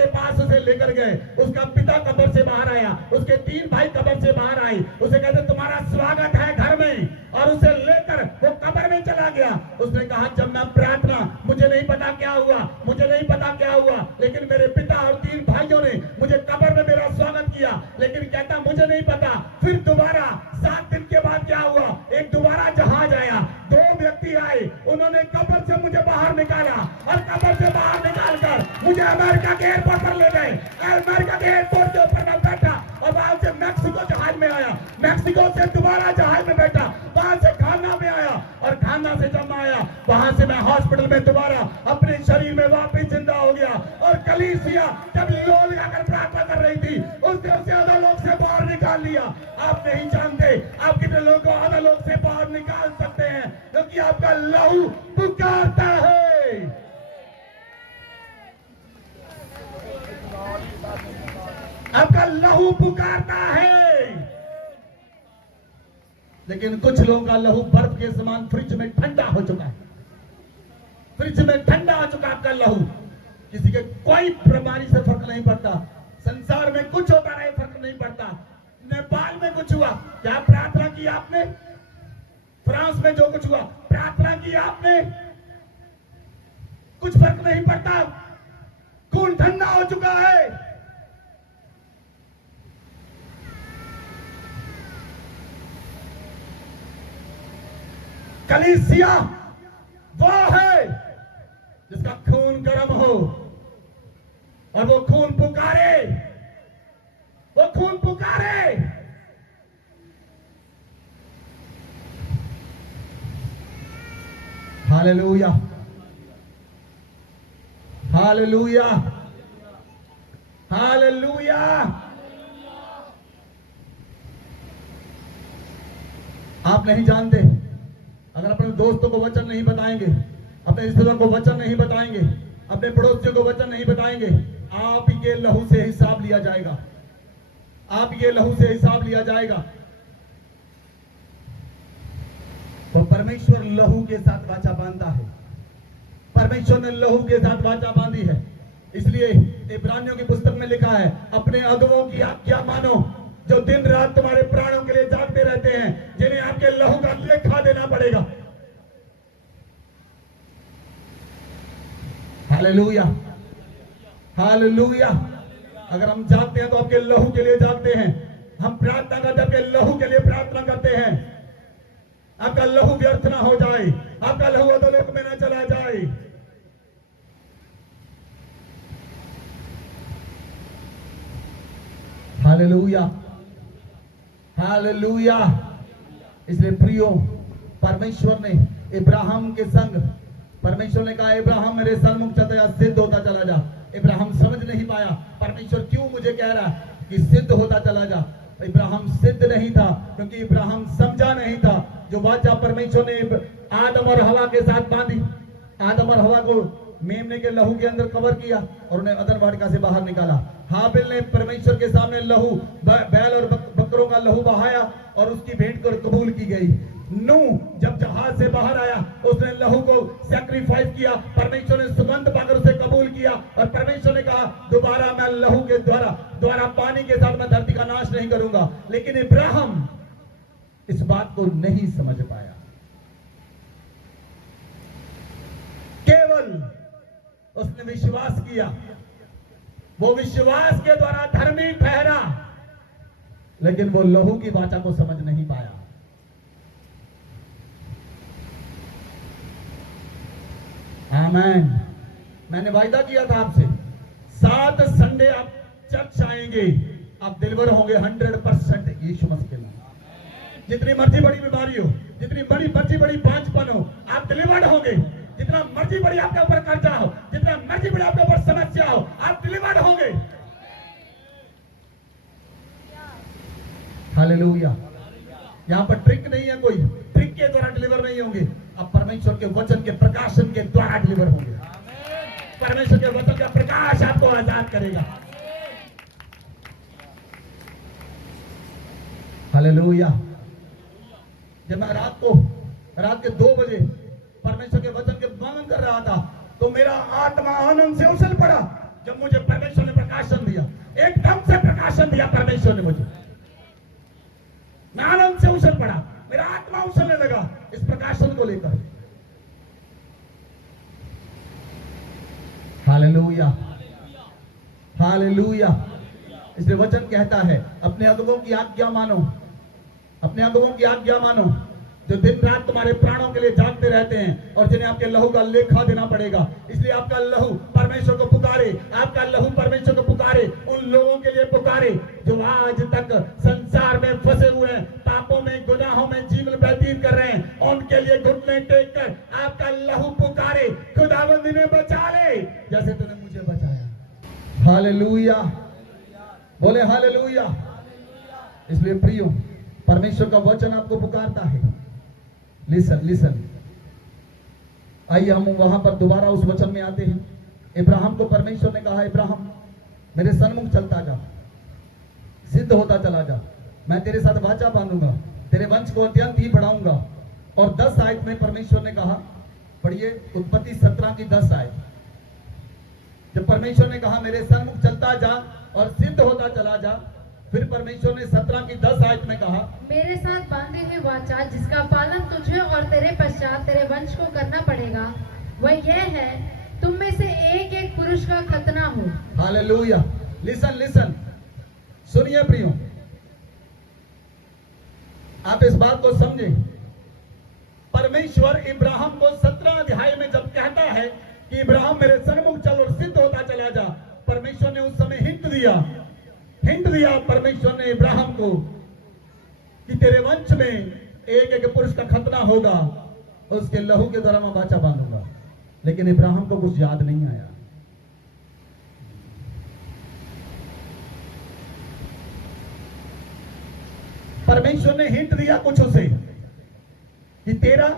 गए। उसका पिता कब्र से बाहर आया, उसके 3 भाई कब्र से बाहर आए, उसे कहते तुम्हारा स्वागत है घर में, और उसे लेकर वो कब्र में चला गया। उसने कहा जब मैं प्रार्थना, मुझे नहीं पता क्या हुआ, मुझे नहीं पता क्या हुआ, लेकिन मेरे पिता और 3 भाइयों ने मुझे कब्र में मेरा स्वागत किया, लेकिन कहता मुझे नहीं पता। फिर दोबारा 7 दिन के बाद क्या हुआ, एक दोबारा जहाज आया, 2 व्यक्ति आए, उन्होंने कब्र से मुझे बाहर निकाला, और कब्र से बाहर निकालकर मुझे अमेरिका के एयरपोर्ट पर ले गए। अमेरिका के एयरपोर्ट के ऊपर मैं बैठा, और वहां से मैक्सिको जहाज में आया, मैक्सिको से दोबारा जहाज में बैठा, वहां से घाना में आया, और घाना से जब मैं आया वहां से मैं हॉस्पिटल में दोबारा अपने शरीर में वापस जिंदा हो गया। और कलीसिया जब लोल लगाकर प्रार्थना कर रही थी, उसने उसे अधोलोक से बाहर निकाल लिया। आप नहीं जानते आप कितने लोगों को अधोलोक से बाहर निकाल सकते हैं, क्योंकि आपका लहू पुकारता है। आपका लहू पुकारता है। लेकिन कुछ लोगों का लहू बर्फ के समान फ्रिज में ठंडा हो चुका है, फ्रिज में ठंडा हो चुका आपका लहू। किसी के कोई बीमारी से फर्क नहीं पड़ता, संसार में कुछ होता रहे फर्क नहीं पड़ता। नेपाल में कुछ हुआ, क्या प्रार्थना की आपने? फ्रांस में जो कुछ हुआ, प्रार्थना की आपने? कुछ फर्क नहीं पड़ता, खून ठंडा हो चुका है। कलीसिया वो है जिसका खून गर्म हो, और वो खून पुकारे, वो खून पुकारे। Hallelujah, hallelujah, hallelujah. आप नहीं जानते, अगर अपने दोस्तों को वचन नहीं बताएंगे, अपने रिश्तेदारों को वचन नहीं बताएंगे, अपने पड़ोसियों को वचन नहीं बताएंगे, आप ही के लहू से हिसाब लिया जाएगा, आप ही के लहू से हिसाब लिया जाएगा। तो परमेश्वर लहू के साथ वाचा बांधता है, परमेश्वर ने लहू के साथ वाचा बांधी है। इसलिए इब्रानियों की पुस्तक में लिखा है, अपने अगुओं की आज्ञा मानो, जो दिन रात तुम्हारे प्राणों के लिए जागते रहते हैं, जिन्हें आपके लहू का लेखा देना पड़ेगा। Hallelujah, hallelujah. अगर हम जागते हैं तो आपके लहू के लिए जागते हैं, हम प्रार्थना करते हैं आपके लहू के लिए प्रार्थना करते हैं। आपका लहू व्यर्थ ना हो जाए, आपका लहू अधोलोक में ना चला जाए। Hallelujah, hallelujah. इसलिए प्रियो, परमेश्वर ने इब्राहिम के संग, परमेश्वर ने कहा इब्राहिम मेरे सन्मुख चलता सिद्ध होता चला जा। इब्राहिम समझ नहीं पाया परमेश्वर क्यों मुझे कह रहा है कि सिद्ध होता चला जा। इब्राहिम सिद्ध नहीं था क्योंकि इब्राहिम समझा नहीं था जो वाचा परमेश्वर ने आदम और हवा के साथ बांधी। आदम और हवा को मेमने के लहू के अंदर कवर किया और उन्हें अदन वाटिका से बाहर निकाला। हाबिल ने परमेश्वर के सामने लहू, बैल और बकरों का लहू बहाया और उसकी भेंट को कबूल की गई। नूह जब जहाज से बाहर आया उसने लहू को सैक्रिफाइस किया, परमेश्वर ने सुगंध पाकर उसे कबूल किया और परमेश्वर ने कहा दोबारा मैं लहू के द्वारा पानी के साथ मैं धरती का नाश नहीं करूंगा। लेकिन इब्राहिम इस बात को नहीं समझ पाया, केवल उसने विश्वास किया, वो विश्वास के द्वारा धर्मी ठहरा, लेकिन वो लहू की वाचा को समझ नहीं पाया। आमीन। मैंने वायदा किया था आपसे 7 संडे आप चर्च आएंगे, आप डिलीवर होंगे 100% यीशु मसीह के नाम। जितनी मर्जी बड़ी बीमारी हो, जितनी मर्जी बड़ी बांझपन हो, आप डिलीवर्ड होंगे। जितना मर्जी बड़ी आपके ऊपर कर्जा हो, जितना मर्जी बड़ी आपके ऊपर समस्या हो, आप डिलीवर्ड होंगे। हालेलुया। यहां पर ट्रिक नहीं है, कोई ट्रिक के द्वारा डिलीवर नहीं होंगे, आप परमेश्वर के वचन के प्रकाशन के द्वारा डिलीवर होंगे। परमेश्वर के वचन का प्रकाश आपको आजाद करेगा। हालेलुया। जब मैं रात के 2 बजे परमेश्वर के वचन के मनन कर रहा था तो मेरा आत्मा आनंद से उछल पड़ा जब मुझे परमेश्वर ने प्रकाशन दिया। एकदम से प्रकाशन दिया परमेश्वर ने मुझे। मैं आनंद से उछल पड़ा, मेरा आत्मा उछलने लगा इस प्रकाशन को लेकर। Hallelujah, hallelujah. इसलिए वचन कहता है अपने अगुवों की आज्ञा मानो, अपने अगुवों की आज्ञा मानो, जो दिन रात तुम्हारे प्राणों के लिए जागते रहते हैं और जिन्हें आपके लहू का लेखा देना पड़ेगा। इसलिए आपका लहू परमेश्वर को पुकारे, आपका लहू परमेश्वर को पुकारे, उन लोगों के लिए पुकारे जो आज तक संसार में फंसे हुए हैं, पापों में, गुनाहों में जीवन व्यतीत कर रहे हैं, उनके लिए घुटने टेक कर आपका लहू पुकारे, खुदावंद इन्हें बचा ले जैसे तूने मुझे बचाया। हालेलुया, बोले हालेलुया। इसलिए प्रियो, परमेश्वर का वचन आपको पुकारता है। Listen, listen. आइए हम वहां पर दोबारा उस वचन में आते हैं। इब्राहिम को परमेश्वर ने कहा, इब्राहिम मेरे सन्मुख चलता जा, सिद्ध होता चला जा, मैं तेरे साथ वाचा बांधूंगा, तेरे वंश को अत्यंत ही बढ़ाऊंगा। और 10 आयत में परमेश्वर ने कहा, पढ़िए उत्पत्ति 17 की 10 आयत। जब परमेश्वर ने कहा मेरे सन्मुख चलता जा और सिद्ध होता चला जा, फिर परमेश्वर ने 17 की 10 आयत में कहा, मेरे साथ बांधे हुए वाचा जिसका पालन तुझे और तेरे पश्चात तेरे वंश को करना पड़ेगा, वह यह है तुम में से एक एक पुरुष का खतना हो। हालेलुया। लिसन, लिसन, सुनिए प्रियो, आप इस बात को समझें। परमेश्वर इब्राहिम को 17 अध्याय में जब कहता है कि इब्राहिम मेरे सन्मुख चल और सिद्ध होता चला जा, परमेश्वर ने उस समय हिंट दिया परमेश्वर ने इब्राहिम को कि तेरे वंश में एक एक पुरुष का खतना होगा और उसके लहू के द्वारा मैं वाचा बांधूंगा। लेकिन इब्राहिम को कुछ याद नहीं आया। परमेश्वर ने हिंट दिया कुछ उसे कि तेरा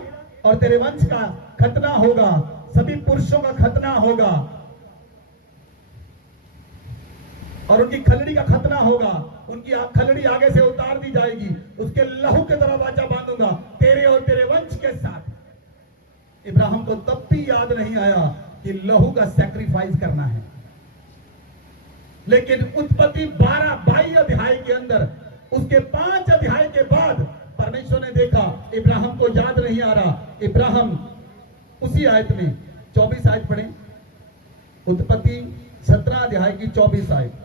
और तेरे वंश का खतना होगा, सभी पुरुषों का खतना होगा और उनकी खलड़ी का खतना होगा, उनकी खलड़ी आगे से उतार दी जाएगी, उसके लहू के तरह वाचा बांधूंगा तेरे और तेरे वंश के साथ। इब्राहिम को तब भी याद नहीं आया कि लहू का सैक्रिफाइस करना है। लेकिन उत्पत्ति 12-22 अध्याय के अंदर, उसके 5 अध्याय के बाद परमेश्वर ने देखा इब्राहिम को याद नहीं आ रहा। इब्राहिम उसी आयत में 24 आयत पढ़ें, उत्पत्ति 17 अध्याय की 24 आयत।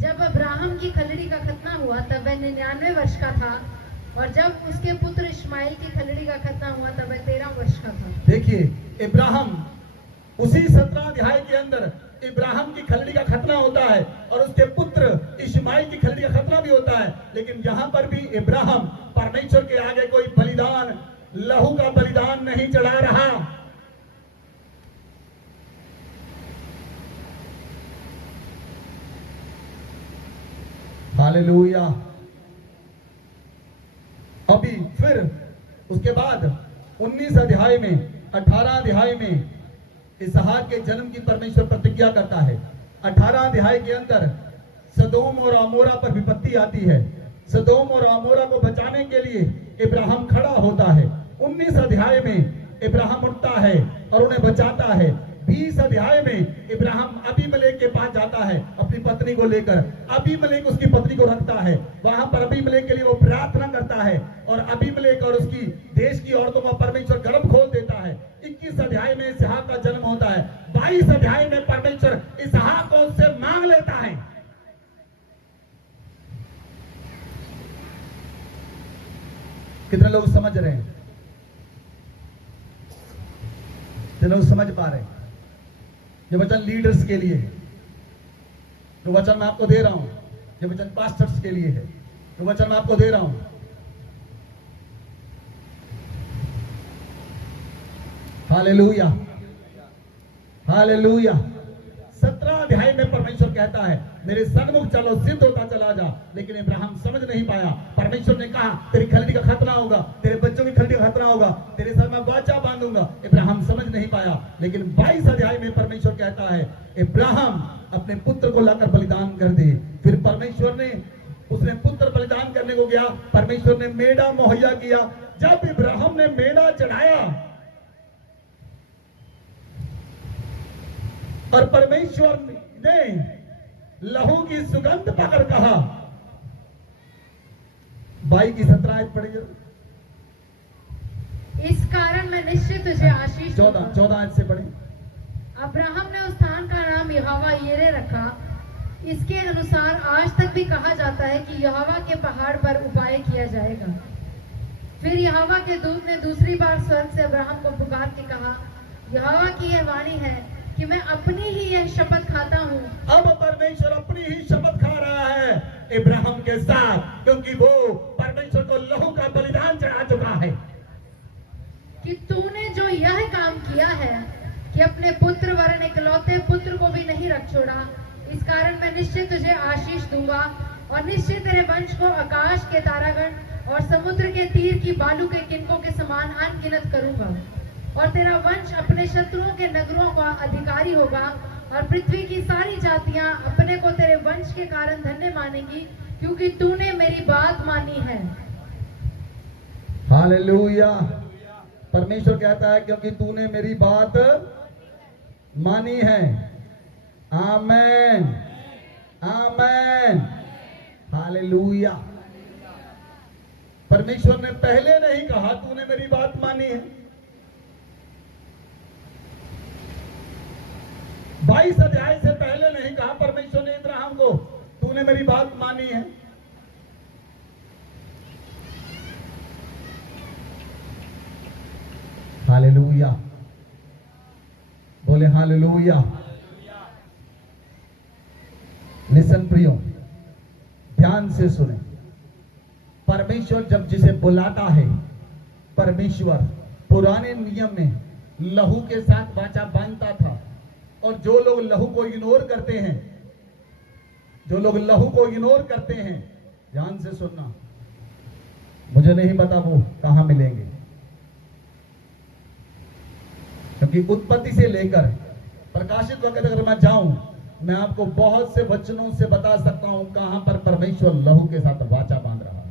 जब अब्राहम की खलड़ी का खतना हुआ तब वह 99 वर्ष का था, और जब उसके पुत्र इस्माइल की खलड़ी का खतना हुआ तब वह 13 वर्ष का था। देखिए, इब्राहिम उसी 17 अध्याय के अंदर इब्राहिम की खलड़ी का खतना होता है और उसके पुत्र इस्माइल की खलड़ी का खतना भी होता है। लेकिन यहां पर भी इब्राहिम परमेश्वर के आगे कोई बलिदान, लहू का बलिदान नहीं चढ़ा रहा। हालेलुया। अभी फिर उसके बाद 19 अध्याय में, 18 अध्याय में इसहाक के जन्म की परमेश्वर प्रतिज्ञा करता है। 18 अध्याय के अंदर सदोम और अमोरा पर विपत्ति आती है। सदोम और अमोरा को बचाने के लिए इब्राहिम खड़ा होता है। 19 अध्याय में इब्राहिम उठता है और उन्हें बचाता है। 20 अध्याय में इब्राहिम अबीमेलेक के पास जाता है अपनी पत्नी को लेकर। अबीमेलेक उसकी पत्नी को रखता है। वहां पर अबीमेलेक के लिए वो प्रार्थना करता है और अबीमेलेक और उसकी देश की औरतों का परमेश्वर गर्भ खोल देता है। 21 अध्याय में इसहाक का जन्म होता है। 22 अध्याय में परमेश्वर इसहाक को उससे मांग लेता है। कितने लोग समझ रहे हैं? कितने लोग समझ पा रहे हैं? ये वचन लीडर्स के लिए है, जो वचन मैं आपको दे रहा हूं। ये वचन पास्टर्स के लिए है, जो वचन मैं आपको दे रहा हूं। Hallelujah, hallelujah. 17 अध्याय में परमेश्वर कहता है मेरे सन्मुख चलो, सिद्ध होता चला जा। लेकिन इब्राहिम समझ नहीं पाया। परमेश्वर ने कहा तेरी खलड़ी का खतना होगा, तेरे बच्चों की खलड़ी का खतना होगा, तेरे सर में वाचा बांधूंगा। इब्राहिम समझ नहीं पाया। लेकिन 22 अध्याय में परमेश्वर कहता है इब्राहिम अपने पुत्र को लाकर बलिदान कर दे। फिर परमेश्वर ने, उसने पुत्र बलिदान करने को गया। परमेश्वर ने मेढ़ा मुहैया किया। जब इब्राहिम ने मेढ़ा चढ़ाया और परमेश्वर ने लहू की सुगंध पाकर कहा। 22 की 17 आयत पढ़ी जरूर। इस कारण मैं निश्चय तुझे आशीष 14 आयत से पढ़े। अब्राहम ने उस स्थान का नाम यहोवा यिरे रखा। इसके अनुसार आज तक भी कहा जाता है कि यहोवा के पहाड़ पर उपाय किया जाएगा। फिर यहोवा के दूत ने दूसरी बार स्वर्ग से अब्राहम को पुकार के कहा, यहोवा की यह वाणी है कि मैं अपनी ही यह शपथ खाता हूँ। अब परमेश्वर अपनी ही शपथ खा रहा है इब्राहिम के साथ, क्योंकि वो परमेश्वर को लहू का बलिदान चढ़ा चुका है कि तूने जो यह काम किया है कि अपने पुत्र वरन इकलौते पुत्र को भी नहीं रख छोड़ा, इस कारण मैं निश्चय तुझे आशीष दूंगा और निश्चय तेरे वंश को आकाश के तारागण और समुद्र के तीर की बालू के किनकों के समान अनगिनत करूंगा। और तेरा वंश अपने शत्रुओं के नगरों का अधिकारी होगा और पृथ्वी की सारी जातियां अपने को तेरे वंश के कारण धन्य मानेंगी, क्योंकि तूने मेरी बात मानी है। हालेलुया। परमेश्वर कहता है क्योंकि तूने मेरी बात मानी है। आमेन, आमेन, हालेलुया। परमेश्वर ने पहले नहीं कहा तूने मेरी बात मानी है। 22 अध्याय से पहले नहीं कहा परमेश्वर ने इब्राहिम को तूने मेरी बात मानी है। हालेलुया, बोले हालेलुया। लिसन प्रियो, ध्यान से सुने। परमेश्वर जब जिसे बुलाता है, परमेश्वर पुराने नियम में लहू के साथ वाचा बांधता था, और जो लोग लहू को इग्नोर करते हैं, जो लोग लहू को इग्नोर करते हैं, ध्यान से सुनना, मुझे नहीं पता वो कहां मिलेंगे, क्योंकि उत्पत्ति से लेकर प्रकाशित वक्त अगर मैं जाऊं, मैं आपको बहुत से वचनों से बता सकता हूं कहां पर परमेश्वर लहू के साथ वाचा बांध रहा है।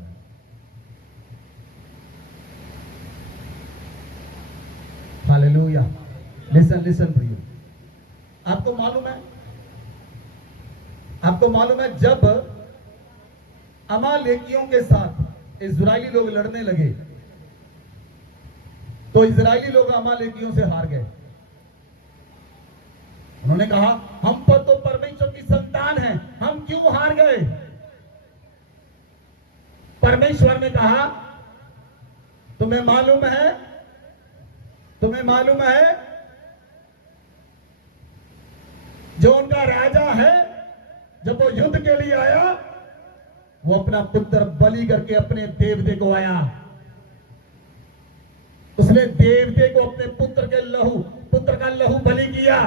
हालेलुया। लिसन लिसन प्रियो, आपको मालूम है जब अमालेकियों के साथ इजरायली लोग लड़ने लगे, तो इजरायली लोग अमालेकियों से हार गए। उन्होंने कहा हम पर तो परमेश्वर की संतान हैं, हम क्यों हार गए? परमेश्वर ने कहा तुम्हें मालूम है जो उनका राजा है, जब वो युद्ध के लिए आया, वो अपना पुत्र बलि करके अपने देवते को आया। उसने देवते को अपने पुत्र का लहू बलि किया।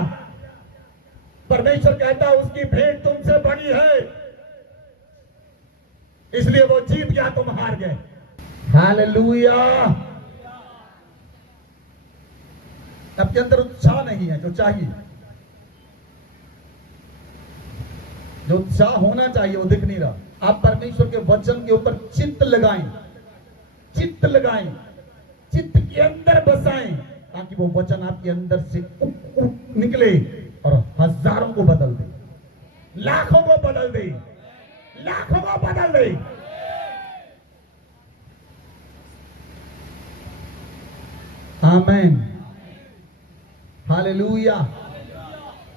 परमेश्वर कहता उसकी भेंट तुमसे बड़ी है, इसलिए वो जीत गया, तुम हार गए। हालेलुया। आपके अंदर उत्साह नहीं है जो चाहिए, जो उत्साह होना चाहिए वो दिख नहीं रहा। आप परमेश्वर के वचन के ऊपर चित्त लगाएं, चित्त के अंदर बसाएं, ताकि वो वचन आपके अंदर से निकले और हजारों को बदल दे, लाखों को बदल दे। आमीन, हालेलुया,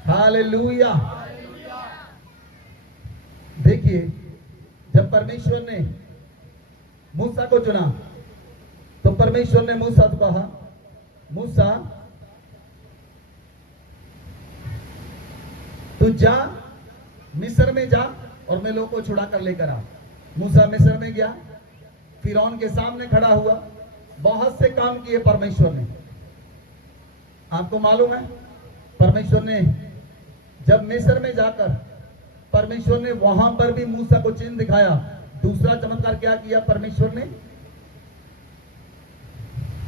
हालेलुया। देखिए, जब परमेश्वर ने मूसा को चुना, तो परमेश्वर ने मूसा को कहा, मूसा तू जा, मिस्र में जा और मैं लोगों को छुड़ा कर लेकर आ। मूसा मिस्र में गया, फिरौन के सामने खड़ा हुआ, बहुत से काम किए परमेश्वर ने। आपको मालूम है परमेश्वर ने जब मिस्र में जाकर परमेश्वर ने वहां पर भी मूसा को चिन्ह दिखाया। दूसरा चमत्कार क्या किया परमेश्वर ने?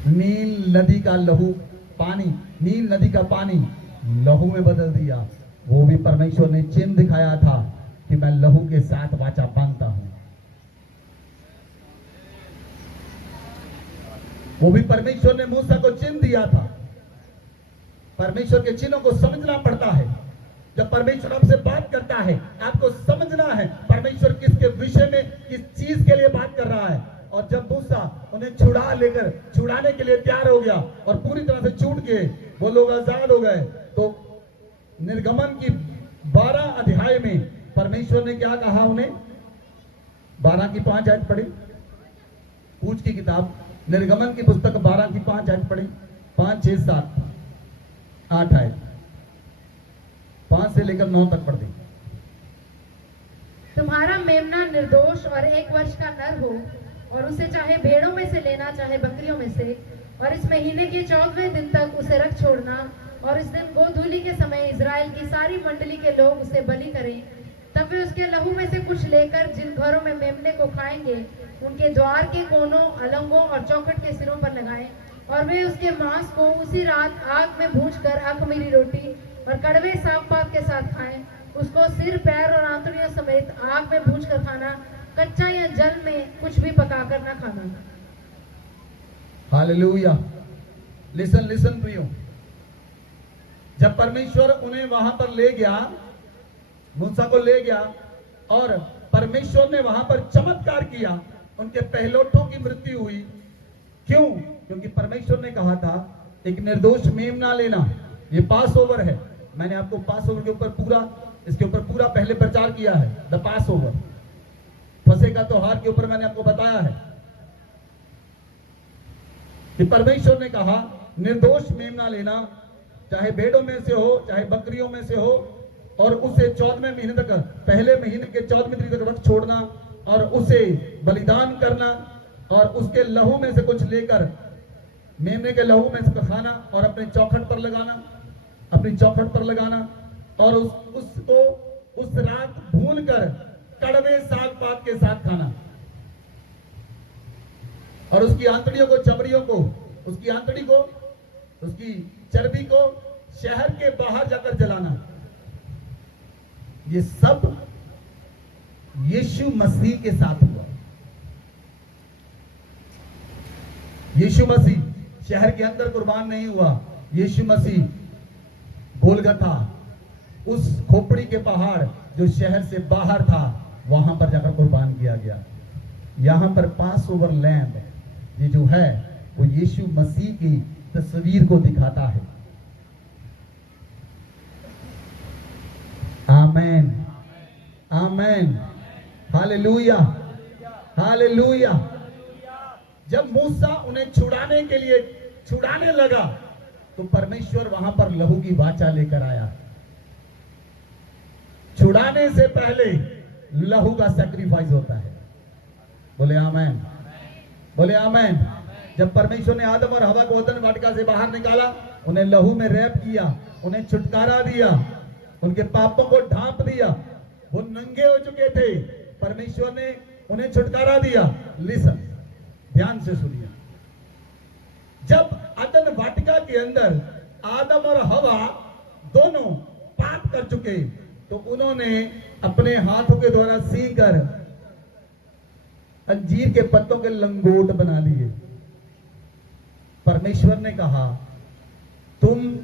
नील नदी का पानी लहू में बदल दिया। वो भी परमेश्वर ने चिन्ह दिखाया था कि मैं लहू के साथ वाचा बांधता हूं। वो भी परमेश्वर ने मूसा को चिन्ह दिया था। परमेश्वर के चिन्हों को समझना पड़ता है, जब परमेश्वर आपसे बात करता है, आपको समझना है परमेश्वर किसके विषय में, किस चीज के लिए बात कर रहा है। और जब मूसा उन्हें छुड़ाने के लिए तैयार हो गया और पूरी तरह से छूट गए, वो लोग आजाद हो गए, तो निर्गमन की 12 अध्याय में परमेश्वर ने क्या कहा उन्हें? 12 की 5 आयत पढ़ी, पूछ की किताब निर्गमन की पुस्तक 12 की 5 आयत पढ़ी, 5, 6, 7, 8 आयत, 5 से लेकर 9 तक पढ़ दी। तुम्हारा मेमना निर्दोष और 1 वर्ष का नर हो, और उसे चाहे भेड़ों में से लेना चाहे बकरियों में से, और इस महीने के 14वें दिन तक उसे रख छोड़ना, और इस दिन गोधूली के समय इजराइल की सारी मंडली के लोग उसे बलि करें। तब वे उसके लहू में से कुछ लेकर जिन घरों में मेमने को खाएंगे, उनके द्वार के कोनों, अलंगों और चौखट के सिरों पर लगाएं, और वे उसके मांस को उसी रात आग में भूनकर अख़मीरी रोटी और कड़वे साग-पात के साथ खाएं। उसको सिर, पैर और आंतड़ियों समेत आग में भूनकर खाना, कच्चा या जल में कुछ भी पकाकर ना खाना। हालेलुया। लिसन प्रियो, जब परमेश्वर उन्हें वहां पर ले गया, मूसा को ले गया, और परमेश्वर ने वहां पर चमत्कार किया, उनके पहलौठों की मृत्यु हुई। क्यों? क्योंकि परमेश्वर ने कहा था एक निर्दोष मेमना लेना। ये पास ओवर है, मैंने आपको पास ओवर के ऊपर इसके ऊपर पूरा पहले प्रचार किया है। द पास ओवर, फसह का त्योहार के ऊपर मैंने आपको बताया है कि परमेश्वर ने कहा निर्दोष मेमना लेना, चाहे भेड़ों में से हो चाहे बकरियों में से हो, और उसे 14वें महीने तक, पहले महीने के 14वें दिन तक रख छोड़ना, और उसे बलिदान करना, और उसके लहू में से कुछ लेकर, मेमने के लहू में से खाना और अपने चौखट पर लगाना, और उसको उस रात भूनकर कड़वे साग-पात के साथ खाना, और उसकी आंतड़ियों को, चमड़ियों को, उसकी आंतड़ी को, उसकी चर्बी को शहर के बाहर जाकर जलाना। ये सब यीशु मसीह के साथ हुआ। यीशु मसीह शहर के अंदर कुर्बान नहीं हुआ, यीशु मसीह गोलगथा, उस खोपड़ी के पहाड़ जो शहर से बाहर था, वहां पर जाकर कुर्बान किया गया। यहां पर पास ओवर लैम्ब ये जो है वो यीशु मसीह की तस्वीर को दिखाता है। आमेन, आमेन, हालेलुया, हालेलुया। जब मूसा उन्हें छुड़ाने लगा, तो परमेश्वर वहां पर लहू की वाचा लेकर आया। छुड़ाने से पहले लहू का सैक्रिफाइस होता है। बोले आमेन, बोले आमेन। जब परमेश्वर ने आदम और हवा को अदन वाटिका से बाहर निकाला, उन्हें लहू में रैप किया, उन्हें छुटकारा दिया, उनके पापों को ढांप दिया। वो नंगे हो चुके थे, परमेश्वर ने उन्हें छुटकारा दिया। लिसन, ध्यान से सुनिए। जब अदन वाटिका के अंदर आदम और हवा दोनों पाप कर चुके, तो उन्होंने अपने हाथों के द्वारा सीकर अंजीर के पत्तों के लंगोट बना लिए। परमेश्वर ने कहा तुम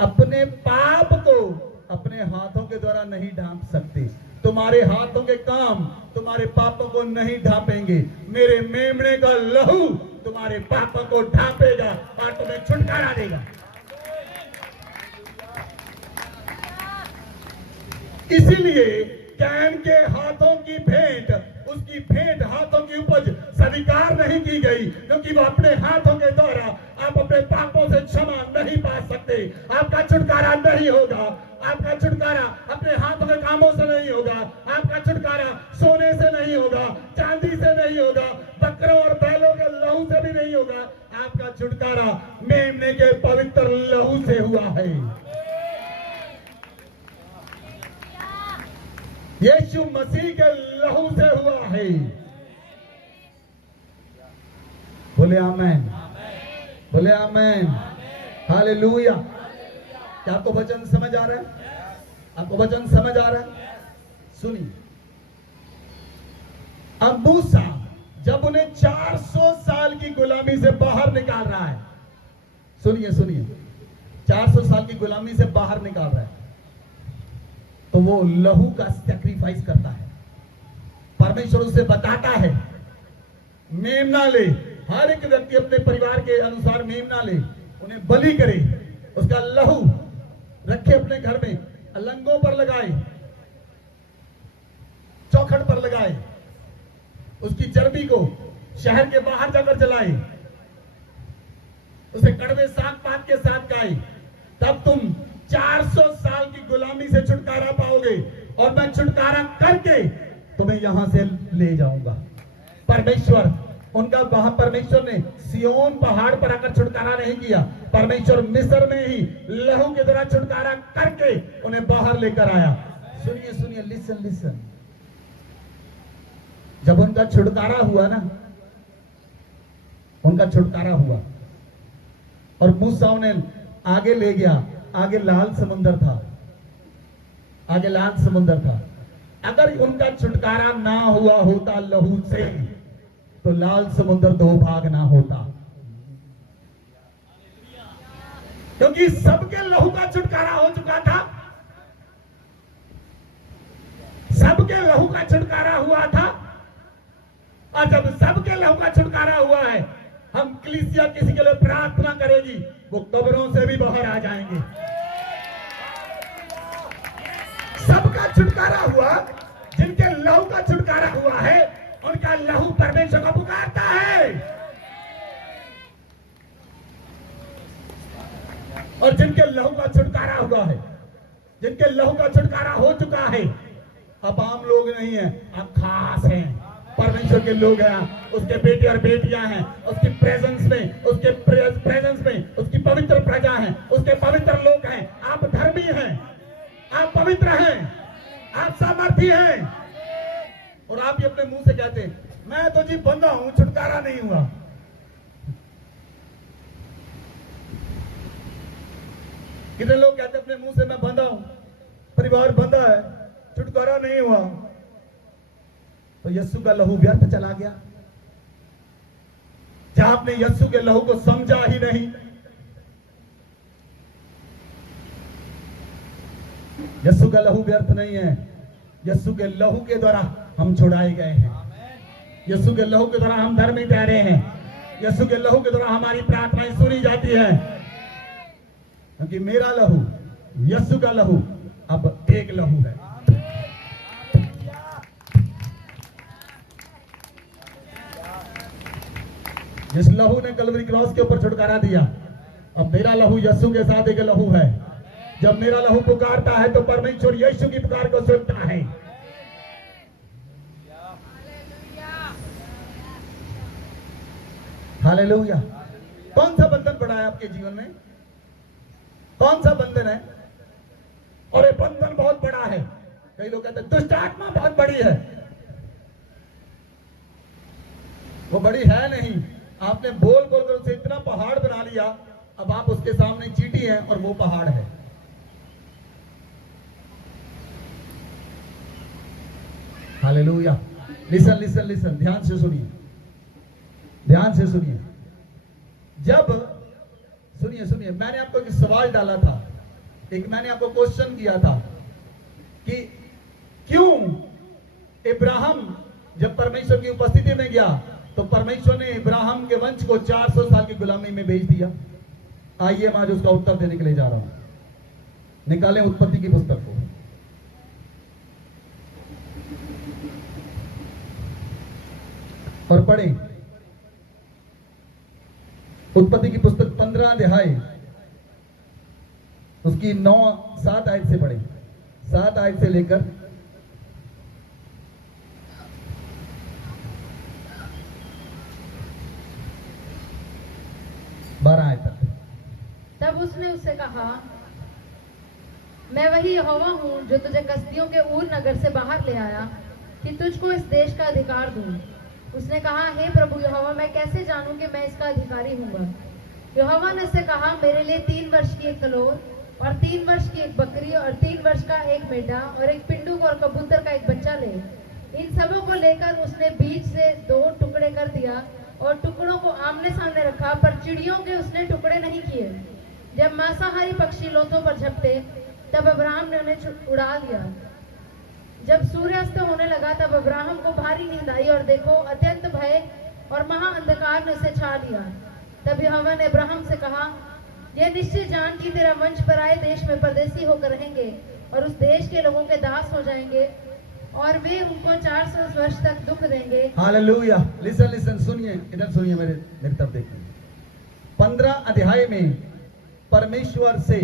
अपने पाप को अपने हाथों के द्वारा नहीं ढांप सकते, तुम्हारे हाथों के काम तुम्हारे पापों को नहीं ढांपेंगे, मेरे मेमने का लहू तुम्हारे पापों को ढांपेगा और तुम्हें छुटकारा देगा। इसीलिए कैन के हाथों की भेंट, उसकी भेंट हाथों की उपज स्वीकार नहीं की गई, क्योंकि वो अपने हाथों के द्वारा आप अपने पापों से क्षमा नहीं पा सकते। आपका छुटकारा नहीं होगा, आपका छुटकारा अपने हाथों के कामों से नहीं होगा, आपका छुटकारा सोने से नहीं होगा, चांदी से नहीं होगा, बकरों और बैलों के लहू से भी नहीं होगा। आपका छुटकारा मेमने के पवित्र लहू से हुआ है। यीशु मसीह के लहू से हुआ है। बोले आमेन, बोले आमेन, हालेलुया। क्या आपको वचन समझ आ रहा है? आपको वचन समझ आ रहा है? सुनिए, अब मूसा जब उन्हें 400 साल की गुलामी से बाहर निकाल रहा है, सुनिए सुनिए, 400 साल की गुलामी से बाहर निकाल रहा है, तो वो लहू का सैक्रिफाइस करता है। परमेश्वर उसे बताता है मेमना ले, हर एक व्यक्ति अपने परिवार के अनुसार मेमना ले, उन्हें बलि करे, उसका लहू रखे अपने घर में, अलंगों पर लगाए, चौखट पर लगाए, उसकी चर्बी को शहर के बाहर जाकर जलाए, उसे कड़वे साग पात के साथ खाए, तब तुम 400 साल की गुलामी से छुटकारा पाओगे और मैं छुटकारा करके तुम्हें यहां से ले जाऊंगा। परमेश्वर उनका वहां परमेश्वर ने सियोन पहाड़ पर आकर छुटकारा नहीं किया, परमेश्वर मिस्र में ही लहू के द्वारा छुटकारा करके उन्हें बाहर लेकर आया। सुनिए सुनिए, लिसन लिसन, जब उनका छुटकारा हुआ ना, उनका छुटकारा हुआ और मूसा उन्हें आगे ले गया, आगे लाल समुंदर था, आगे लाल समुंदर था। अगर उनका छुटकारा ना हुआ होता लहू से, तो लाल समुंदर दो भाग ना होता, क्योंकि सबके लहू का छुटकारा हो चुका था, सबके लहू का छुटकारा हुआ था। और जब सबके लहू का छुटकारा हुआ है, हम कलीसिया किसी के लिए प्रार्थना करेगी, वो कब्रों से भी बाहर आ जाएंगे। सबका छुटकारा हुआ, जिनके लहू का छुटकारा हुआ है, उनका लहू परमेश्वर को पुकारता है। और जिनके लहू का छुटकारा हुआ है, जिनके लहू का छुटकारा हो चुका है, अब आम लोग नहीं है, अब खास हैं, परमेश्वर के लोग हैं, उसके बेटे और बेटियां हैं, उसकी प्रेजेंस में, उसके प्रेजेंस में, उसकी पवित्र प्रजा है, उसके पवित्र लोग हैं। आप धर्मी हैं, आप पवित्र हैं, आप सामर्थी हैं, और आप ये अपने मुंह से कहते हैं मैं तो जी बंधा हूं, छुटकारा नहीं हुआ। कितने लोग कहते अपने मुंह से मैं बंधा हूं, परिवार बंधा है, छुटकारा नहीं हुआ। तो यीशु का लहू व्यर्थ चला गया। जहां आपने यीशु के लहू को समझा ही नहीं, यीशु का लहू व्यर्थ नहीं है। यीशु के लहू के द्वारा हम छुड़ाए गए हैं, यीशु के लहू के द्वारा हम धर्मी ठहरे हैं, यीशु के लहू के द्वारा हमारी प्रार्थनाएं सुनी जाती है, क्योंकि मेरा लहू, यीशु का लहू अब एक लहू है। जिस लहू ने कलवरी क्रॉस के ऊपर छुटकारा दिया, अब मेरा लहू यीशु के साथ एक लहू है। जब मेरा लहू पुकारता है तो परमेश्वर यीशु की पुकार को सुनता है। हालेलुया। कौन सा बंधन पड़ा है आपके जीवन में? कौन सा बंधन है? और ये बंधन बहुत बड़ा है। कई लोग कहते हैं दुष्ट आत्मा बहुत बड़ी है। वो बड़ी है नहीं, आपने बोल बोल कर उसे इतना पहाड़ बना लिया, अब आप उसके सामने चींटी हैं और वो पहाड़ है। हालेलुया। लिसन लिसन लिसन, ध्यान से सुनिए, ध्यान से सुनिए। जब सुनिए सुनिए, मैंने आपको एक सवाल डाला था, मैंने आपको क्वेश्चन किया था कि क्यों इब्राहिम जब परमेश्वर की उपस्थिति में गया तो परमेश्वर ने इब्राहिम के वंश को 400 साल की गुलामी में भेज दिया। आइए मैं आज उसका उत्तर देने के लिए जा रहा हूं। निकालें उत्पत्ति की पुस्तक को, और पढ़ें उत्पत्ति की पुस्तक 15 अध्याय, उसकी 7 आयत से पढ़ें, 7 आयत से लेकर 12 आयत तक। तब उसने उससे कहा, मैं वही यहोवा हूँ जो तुझे कसदियों के ऊर नगर से बाहर ले आया कि तुझको इस देश का अधिकार दूं। उसने कहा, हे प्रभु यहोवा, मैं कैसे जानूं कि मैं इसका अधिकारी हूँगा? यहोवा ने उससे कहा, मेरे लिए 3 वर्ष की एक तलोर और 3 वर्ष की एक बकरी और 3 वर्ष का एक मेढ़ा और एक पिंडुक और कबूतर का एक बच्चा ले। इन सबों को लेकर उसने बीच से 2 टुकड़े कर दिया और टुकड़ों को आमने सामने रखा, पर चिड़ियों के उसने टुकड़े नहीं किए। जब मांसाहारी पक्षी लोथों पर झपटे तब अब्राहम ने उन्हें उड़ा दिया। जब सूर्यास्त होने लगा तब अब्राहम को भारी नींद आई और देखो अत्यंत भय और महा अंधकार ने उसे छा लिया। तब यहोवा ने अब्राहम से कहा, यह निश्चय जान कि तेरा वंश पराए देश में परदेसी होकर रहेंगे और उस देश के लोगों के दास हो जाएंगे और वे उनको 400 वर्ष तक दुख देंगे। हालेलुया। लिसन लिसन, सुनिए, इधर सुनिए, मेरी तरफ देखिए। 15 अध्याय में परमेश्वर से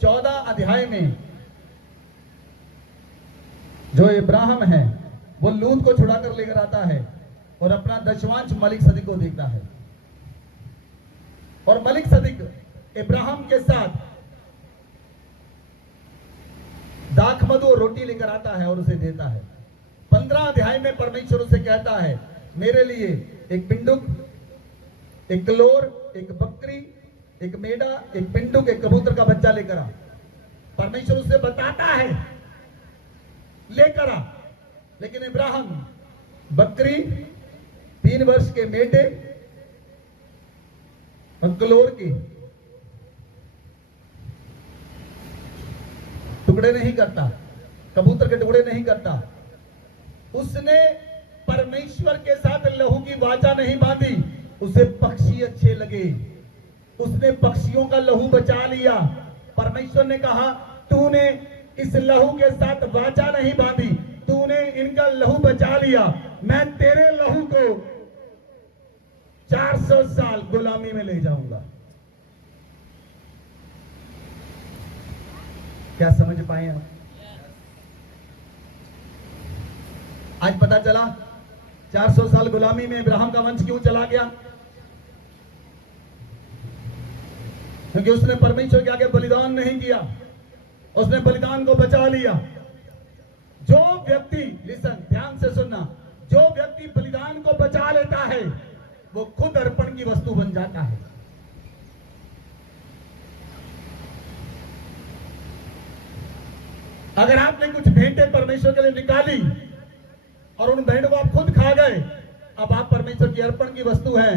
14 अध्याय में जो इब्राहिम है वो लूत को छुड़ा कर लेकर आता है और अपना दशवांश मलिक सदिक को देता है, और मलिक सदिक इब्राहिम के साथ दाख मधु और रोटी लेकर आता है और उसे देता है। 15 अध्याय में परमेश्वर उसे कहता है, मेरे लिए एक पिंडुक, एक कलोर, एक बकरी, एक मेढ़ा, एक पिंडुक, एक कबूतर का बच्चा लेकर आ। परमेश्वर उसे बताता है लेकर आ, लेकिन इब्राहिम बकरी, 3 वर्ष के मेढ़े और कलोर के टुकड़े नहीं करता, कबूतर के टुकड़े नहीं करता। उसने परमेश्वर के साथ लहू की वाचा नहीं बांधी। उसे पक्षी अच्छे लगे, उसने पक्षियों का लहू बचा लिया। परमेश्वर ने कहा, तूने इस लहू के साथ वाचा नहीं बांधी, तूने इनका लहू बचा लिया, मैं तेरे लहू को 400 साल गुलामी में ले जाऊंगा। क्या समझ पाए आप? आज पता चला 400 साल गुलामी में इब्राहिम का वंश क्यों चला गया? क्योंकि उसने परमेश्वर के आगे बलिदान नहीं किया, उसने बलिदान को बचा लिया। जो व्यक्ति, लिसन, ध्यान से सुनना, जो व्यक्ति बलिदान को बचा लेता है वो खुद अर्पण की वस्तु बन जाता है। अगर आपने कुछ भेंटें परमेश्वर के लिए निकाली और उन भेंटों को आप खुद खा गए, अब आप परमेश्वर की अर्पण की वस्तु हैं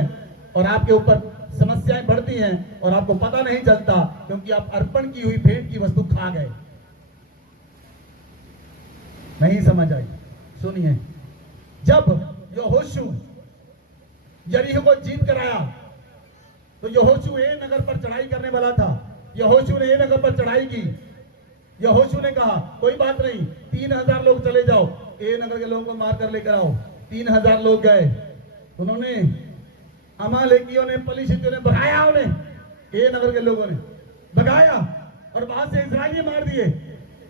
और आपके ऊपर समस्याएं बढ़ती हैं और आपको पता नहीं चलता, क्योंकि आप अर्पण की हुई भेंट की वस्तु खा गए। नहीं समझ आई? सुनिए, जब यहोशू यरीहो को जीत कर आया तो यहोशू ए नगर पर चढ़ाई करने वाला था। यहोशू ने ए नगर पर चढ़ाई की। यहोशू ने कहा, कोई बात नहीं, 3000 लोग चले जाओ, ए नगर के लोगों को मार कर लेकर आओ। 3000 लोग गए, उन्होंने अमालेकियों ने, पलिश्तियों ने भगाया, उन्हें ए नगर के लोगों ने भगाया और वहां से इस्राएली मार दिए।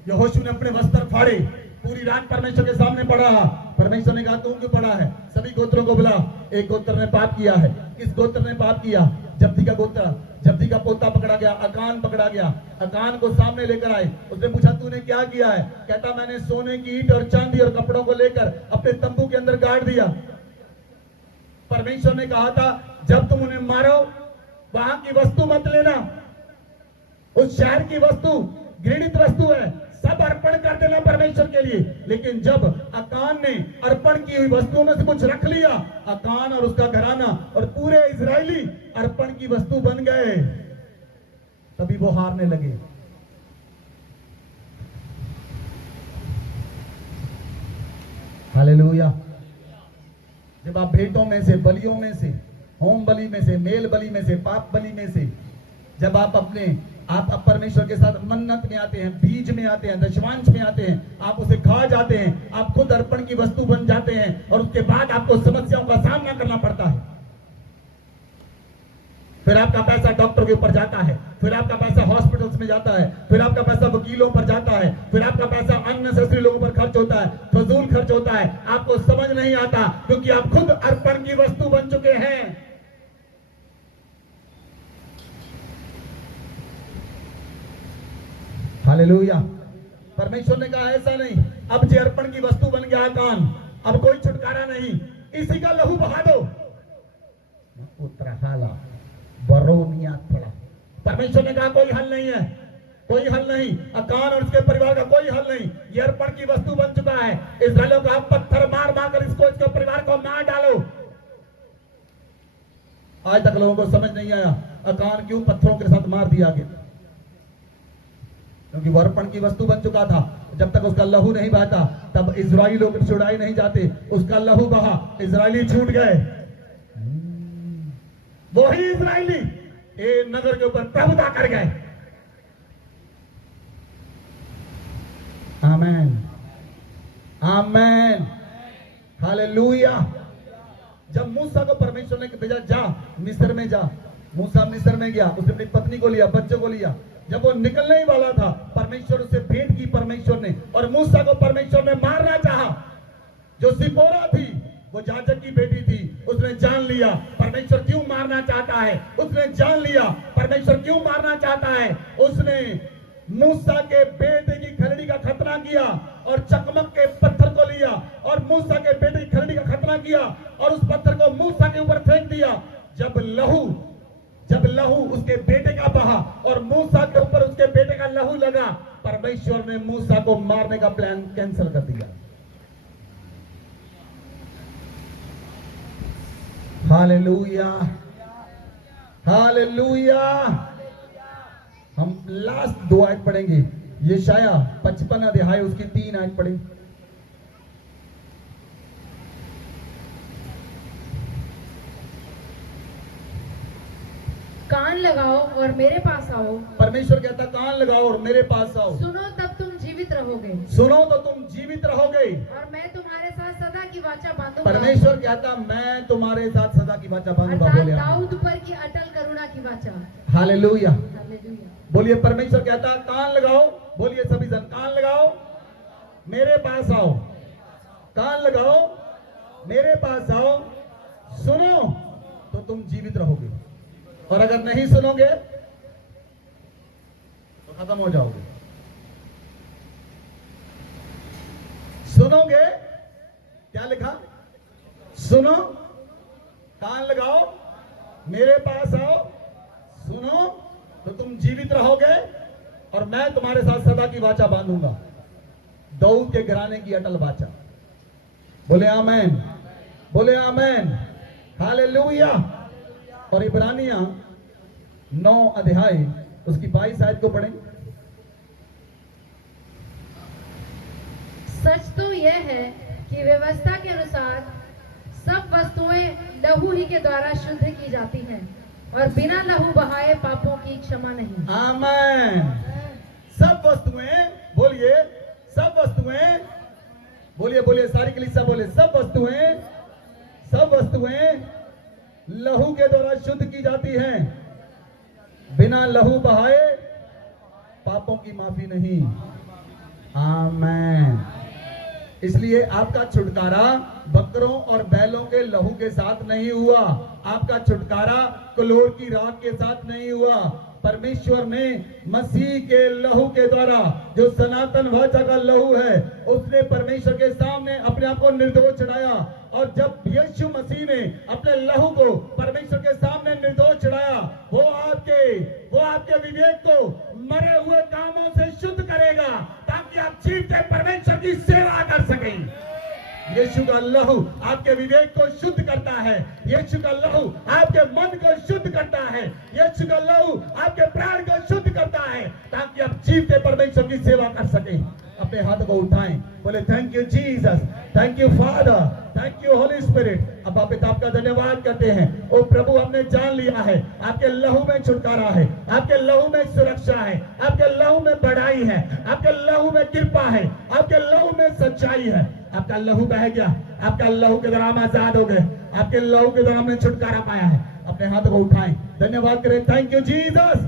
यहोशू ने अपने वस्त्र फाड़े, पूरी रात परमेश्वर के सामने पड़ा। परमेश्वर ने कहा, तू क्यों पड़ा है? सभी गोत्रों को बुला। एक गोत्र ने पाप किया है। किस गोत्र ने पाप किया? जब्दी का गोत्र। जब्दी का पोता पकड़ा गया, अकान पकड़ा गया। अकान को सामने लेकर आए। उसने पूछा, तूने क्या किया है? कहता, मैंने सोने की ईंट और चांदी और कपड़ों को लेकर अपने तंबू के अंदर गाड़ दिया। परमेश्वर ने कहा था, जब तुम उन्हें मारो वहां की वस्तु मत लेना, उस शहर की वस्तु घृणित वस्तु है, सब अर्पण कर देना परमेश्वर के लिए। लेकिन जब अकान ने अर्पण की हुई वस्तुओं में से कुछ रख लिया, अकान और उसका घराना और पूरे इजरायली अर्पण की वस्तु बन गए, तभी वो हारने लगे। हालेलुया। जब आप भेंटों में से, बलियों में से, होम बलि में से, मेल बलि में से, पाप बलि में से, जब आप परमेश्वर के साथ मन्नत में आते हैं, बीज में आते हैं, दशवांश में आते हैं, आप उसे खा जाते हैं, आप खुद अर्पण की वस्तु बन जाते हैं और उसके बाद आपको समस्याओं का सामना करना पड़ता है। फिर आपका पैसा डॉक्टर के ऊपर जाता है, फिर आपका पैसा हॉस्पिटल्स में जाता है, फिर आपका पैसा वकीलों पर जाता है, फिर आपका पैसा अननेसेसरी लोगों पर खर्च होता है, फजूल खर्च होता है। आपको समझ नहीं आता, क्योंकि आप खुद अर्पण की वस्तु बन चुके हैं। हालेलुया। परमेश्वर ने कहा, ऐसा नहीं, अब जे अर्पण की वस्तु बन गया कान, अब कोई छुटकारा नहीं, इसी का लहू बहा दो। परमेश्वर ने कहा, कोई हल नहीं है, कोई हल नहीं, अकान और उसके परिवार का कोई हल नहीं, ये अर्पण की वस्तु बन चुका है। इस्राएलियों का पत्थर मार मार कर इसके परिवार को मार डालो। आज तक लोगों को समझ नहीं आया अकान क्यों पत्थरों के साथ मार दिया गया। क्योंकि वो अर्पण की वस्तु बन चुका था। जब तक उसका लहू नहीं बहता तब इजरायली लोग छुड़ाए नहीं जाते। उसका लहू बहा, इजरायली छूट गए। वही इजरायली ए नगर के ऊपर प्रभुता कर गए। आमेन, आमेन, हालेलुया। जब मूसा को परमेश्वर ने भेजा, जा मिस्र में जा, मूसा मिस्र में गया, उसने अपनी पत्नी को लिया, बच्चों को लिया। जब वो निकलने ही वाला था, परमेश्वर उससे भेंट की परमेश्वर ने, और मूसा को परमेश्वर ने मारना चाहा। जो सिपोरा थी वो याजक की बेटी थी, उसने जान लिया परमेश्वर क्यों मारना चाहता है। उसने जान लिया परमेश्वर क्यों मारना चाहता है। उसने मूसा के बेटे की खलड़ी का खतना किया और चकमक के पत्थर को लिया और मूसा के बेटे की खलड़ी का खतना किया और उस पत्थर को मूसा के ऊपर फेंक दिया। जब लहू उसके बेटे का बहा और मूसा के ऊपर उसके बेटे का लहू लगा, परमेश्वर ने मूसा को मारने का प्लान कैंसिल कर दिया। Hallelujah, hallelujah. हम लास्ट 2 आयत पढ़ेंगे, यशाया 55 अध्याय उसकी 3 आयत पढ़ेंगे। कान लगाओ और मेरे पास आओ। परमेश्वर कहता कान लगाओ और मेरे पास आओ। सुनो तब तुम जीवित रहोगे। सुनो तो तुम जीवित रहोगे। और मैं तुम्हारे साथ सदा की वाचा बांधूंगा। परमेश्वर कहता मैं तुम्हारे साथ सदा की वाचा बांधूंगा। अर्थात बोले दाऊद पर की अटल करुणा की वाचा। Hallelujah, hallelujah. बोलिए परमेश्वर कहता कान लगाओ। बोलिए सभी जन, कान लगाओ, मेरे पास आओ। कान लगाओ, मेरे पास आओ। सुनो तो तुम जीवित रहोगे, और अगर नहीं सुनोगे तो खत्म हो जाओगे। सुनोगे, क्या लिखा? सुनो, कान लगाओ, मेरे पास आओ। सुनो तो तुम जीवित रहोगे और मैं तुम्हारे साथ सदा की वाचा बांधूंगा। दाऊद के घराने की अटल वाचा। बोले आमेन, बोले आमेन, हालेलुया। और इब्रानिया 9 अध्याय उसकी 22 आयत को पढ़ें। सच तो यह है कि व्यवस्था के अनुसार सब वस्तुएं लहू ही के द्वारा शुद्ध की जाती हैं और बिना लहू बहाए पापों की क्षमा नहीं। आमेन। सब वस्तुएं, बोलिए सब वस्तुएं, बोलिए बोलिए सारी कलीसिया बोले सब वस्तुएं लहू के द्वारा शुद्ध की जाती हैं, बिना लहू बहाए पापों की माफी नहीं। आमेन। इसलिए आपका छुटकारा बकरों और बैलों के लहू के साथ नहीं हुआ। आपका छुटकारा क्लोर की राख के साथ नहीं हुआ। परमेश्वर ने मसीह के लहू के द्वारा, जो सनातन वाचा का लहू है, उसने परमेश्वर के सामने अपने आप को निर्दोष चढ़ाया। और जब यीशु मसीह ने अपने लहू को परमेश्वर के सामने निर्दोष चढ़ाया, वो आपके विवेक को मरे हुए कामों से शुद्ध करेगा ताकि आप जीवते परमेश्वर की सेवा कर सकें। यीशु का लहू आपके विवेक को शुद्ध करता है। यीशु का लहू आपके मन को शुद्ध करता है। यीशु का लहू आपके प्राण को शुद्ध करता है ताकि आप जीवते परमेश्वर की सेवा कर सकें। अपने हाथ को उठाएं, बोले thank you Jesus, thank you father, thank you Holi spirit. अब आप पिता का धन्यवाद करते हैं। ओ प्रभु, हमने जान लिया है आपके लहू में छुटकारा है, आपके लहू में सुरक्षा है, आपके लहू में बढ़ाई है, आपके लहू में कृपा है, आपके लहू में सच्चाई है। आपका लहू बह गया, आपका लहू के द्वारा हम आजाद हो गए, आपके लहू के द्वारा हमने छुटकारा पाया है। अपने हाथों को उठाएं, धन्यवाद करें। Thank you Jesus,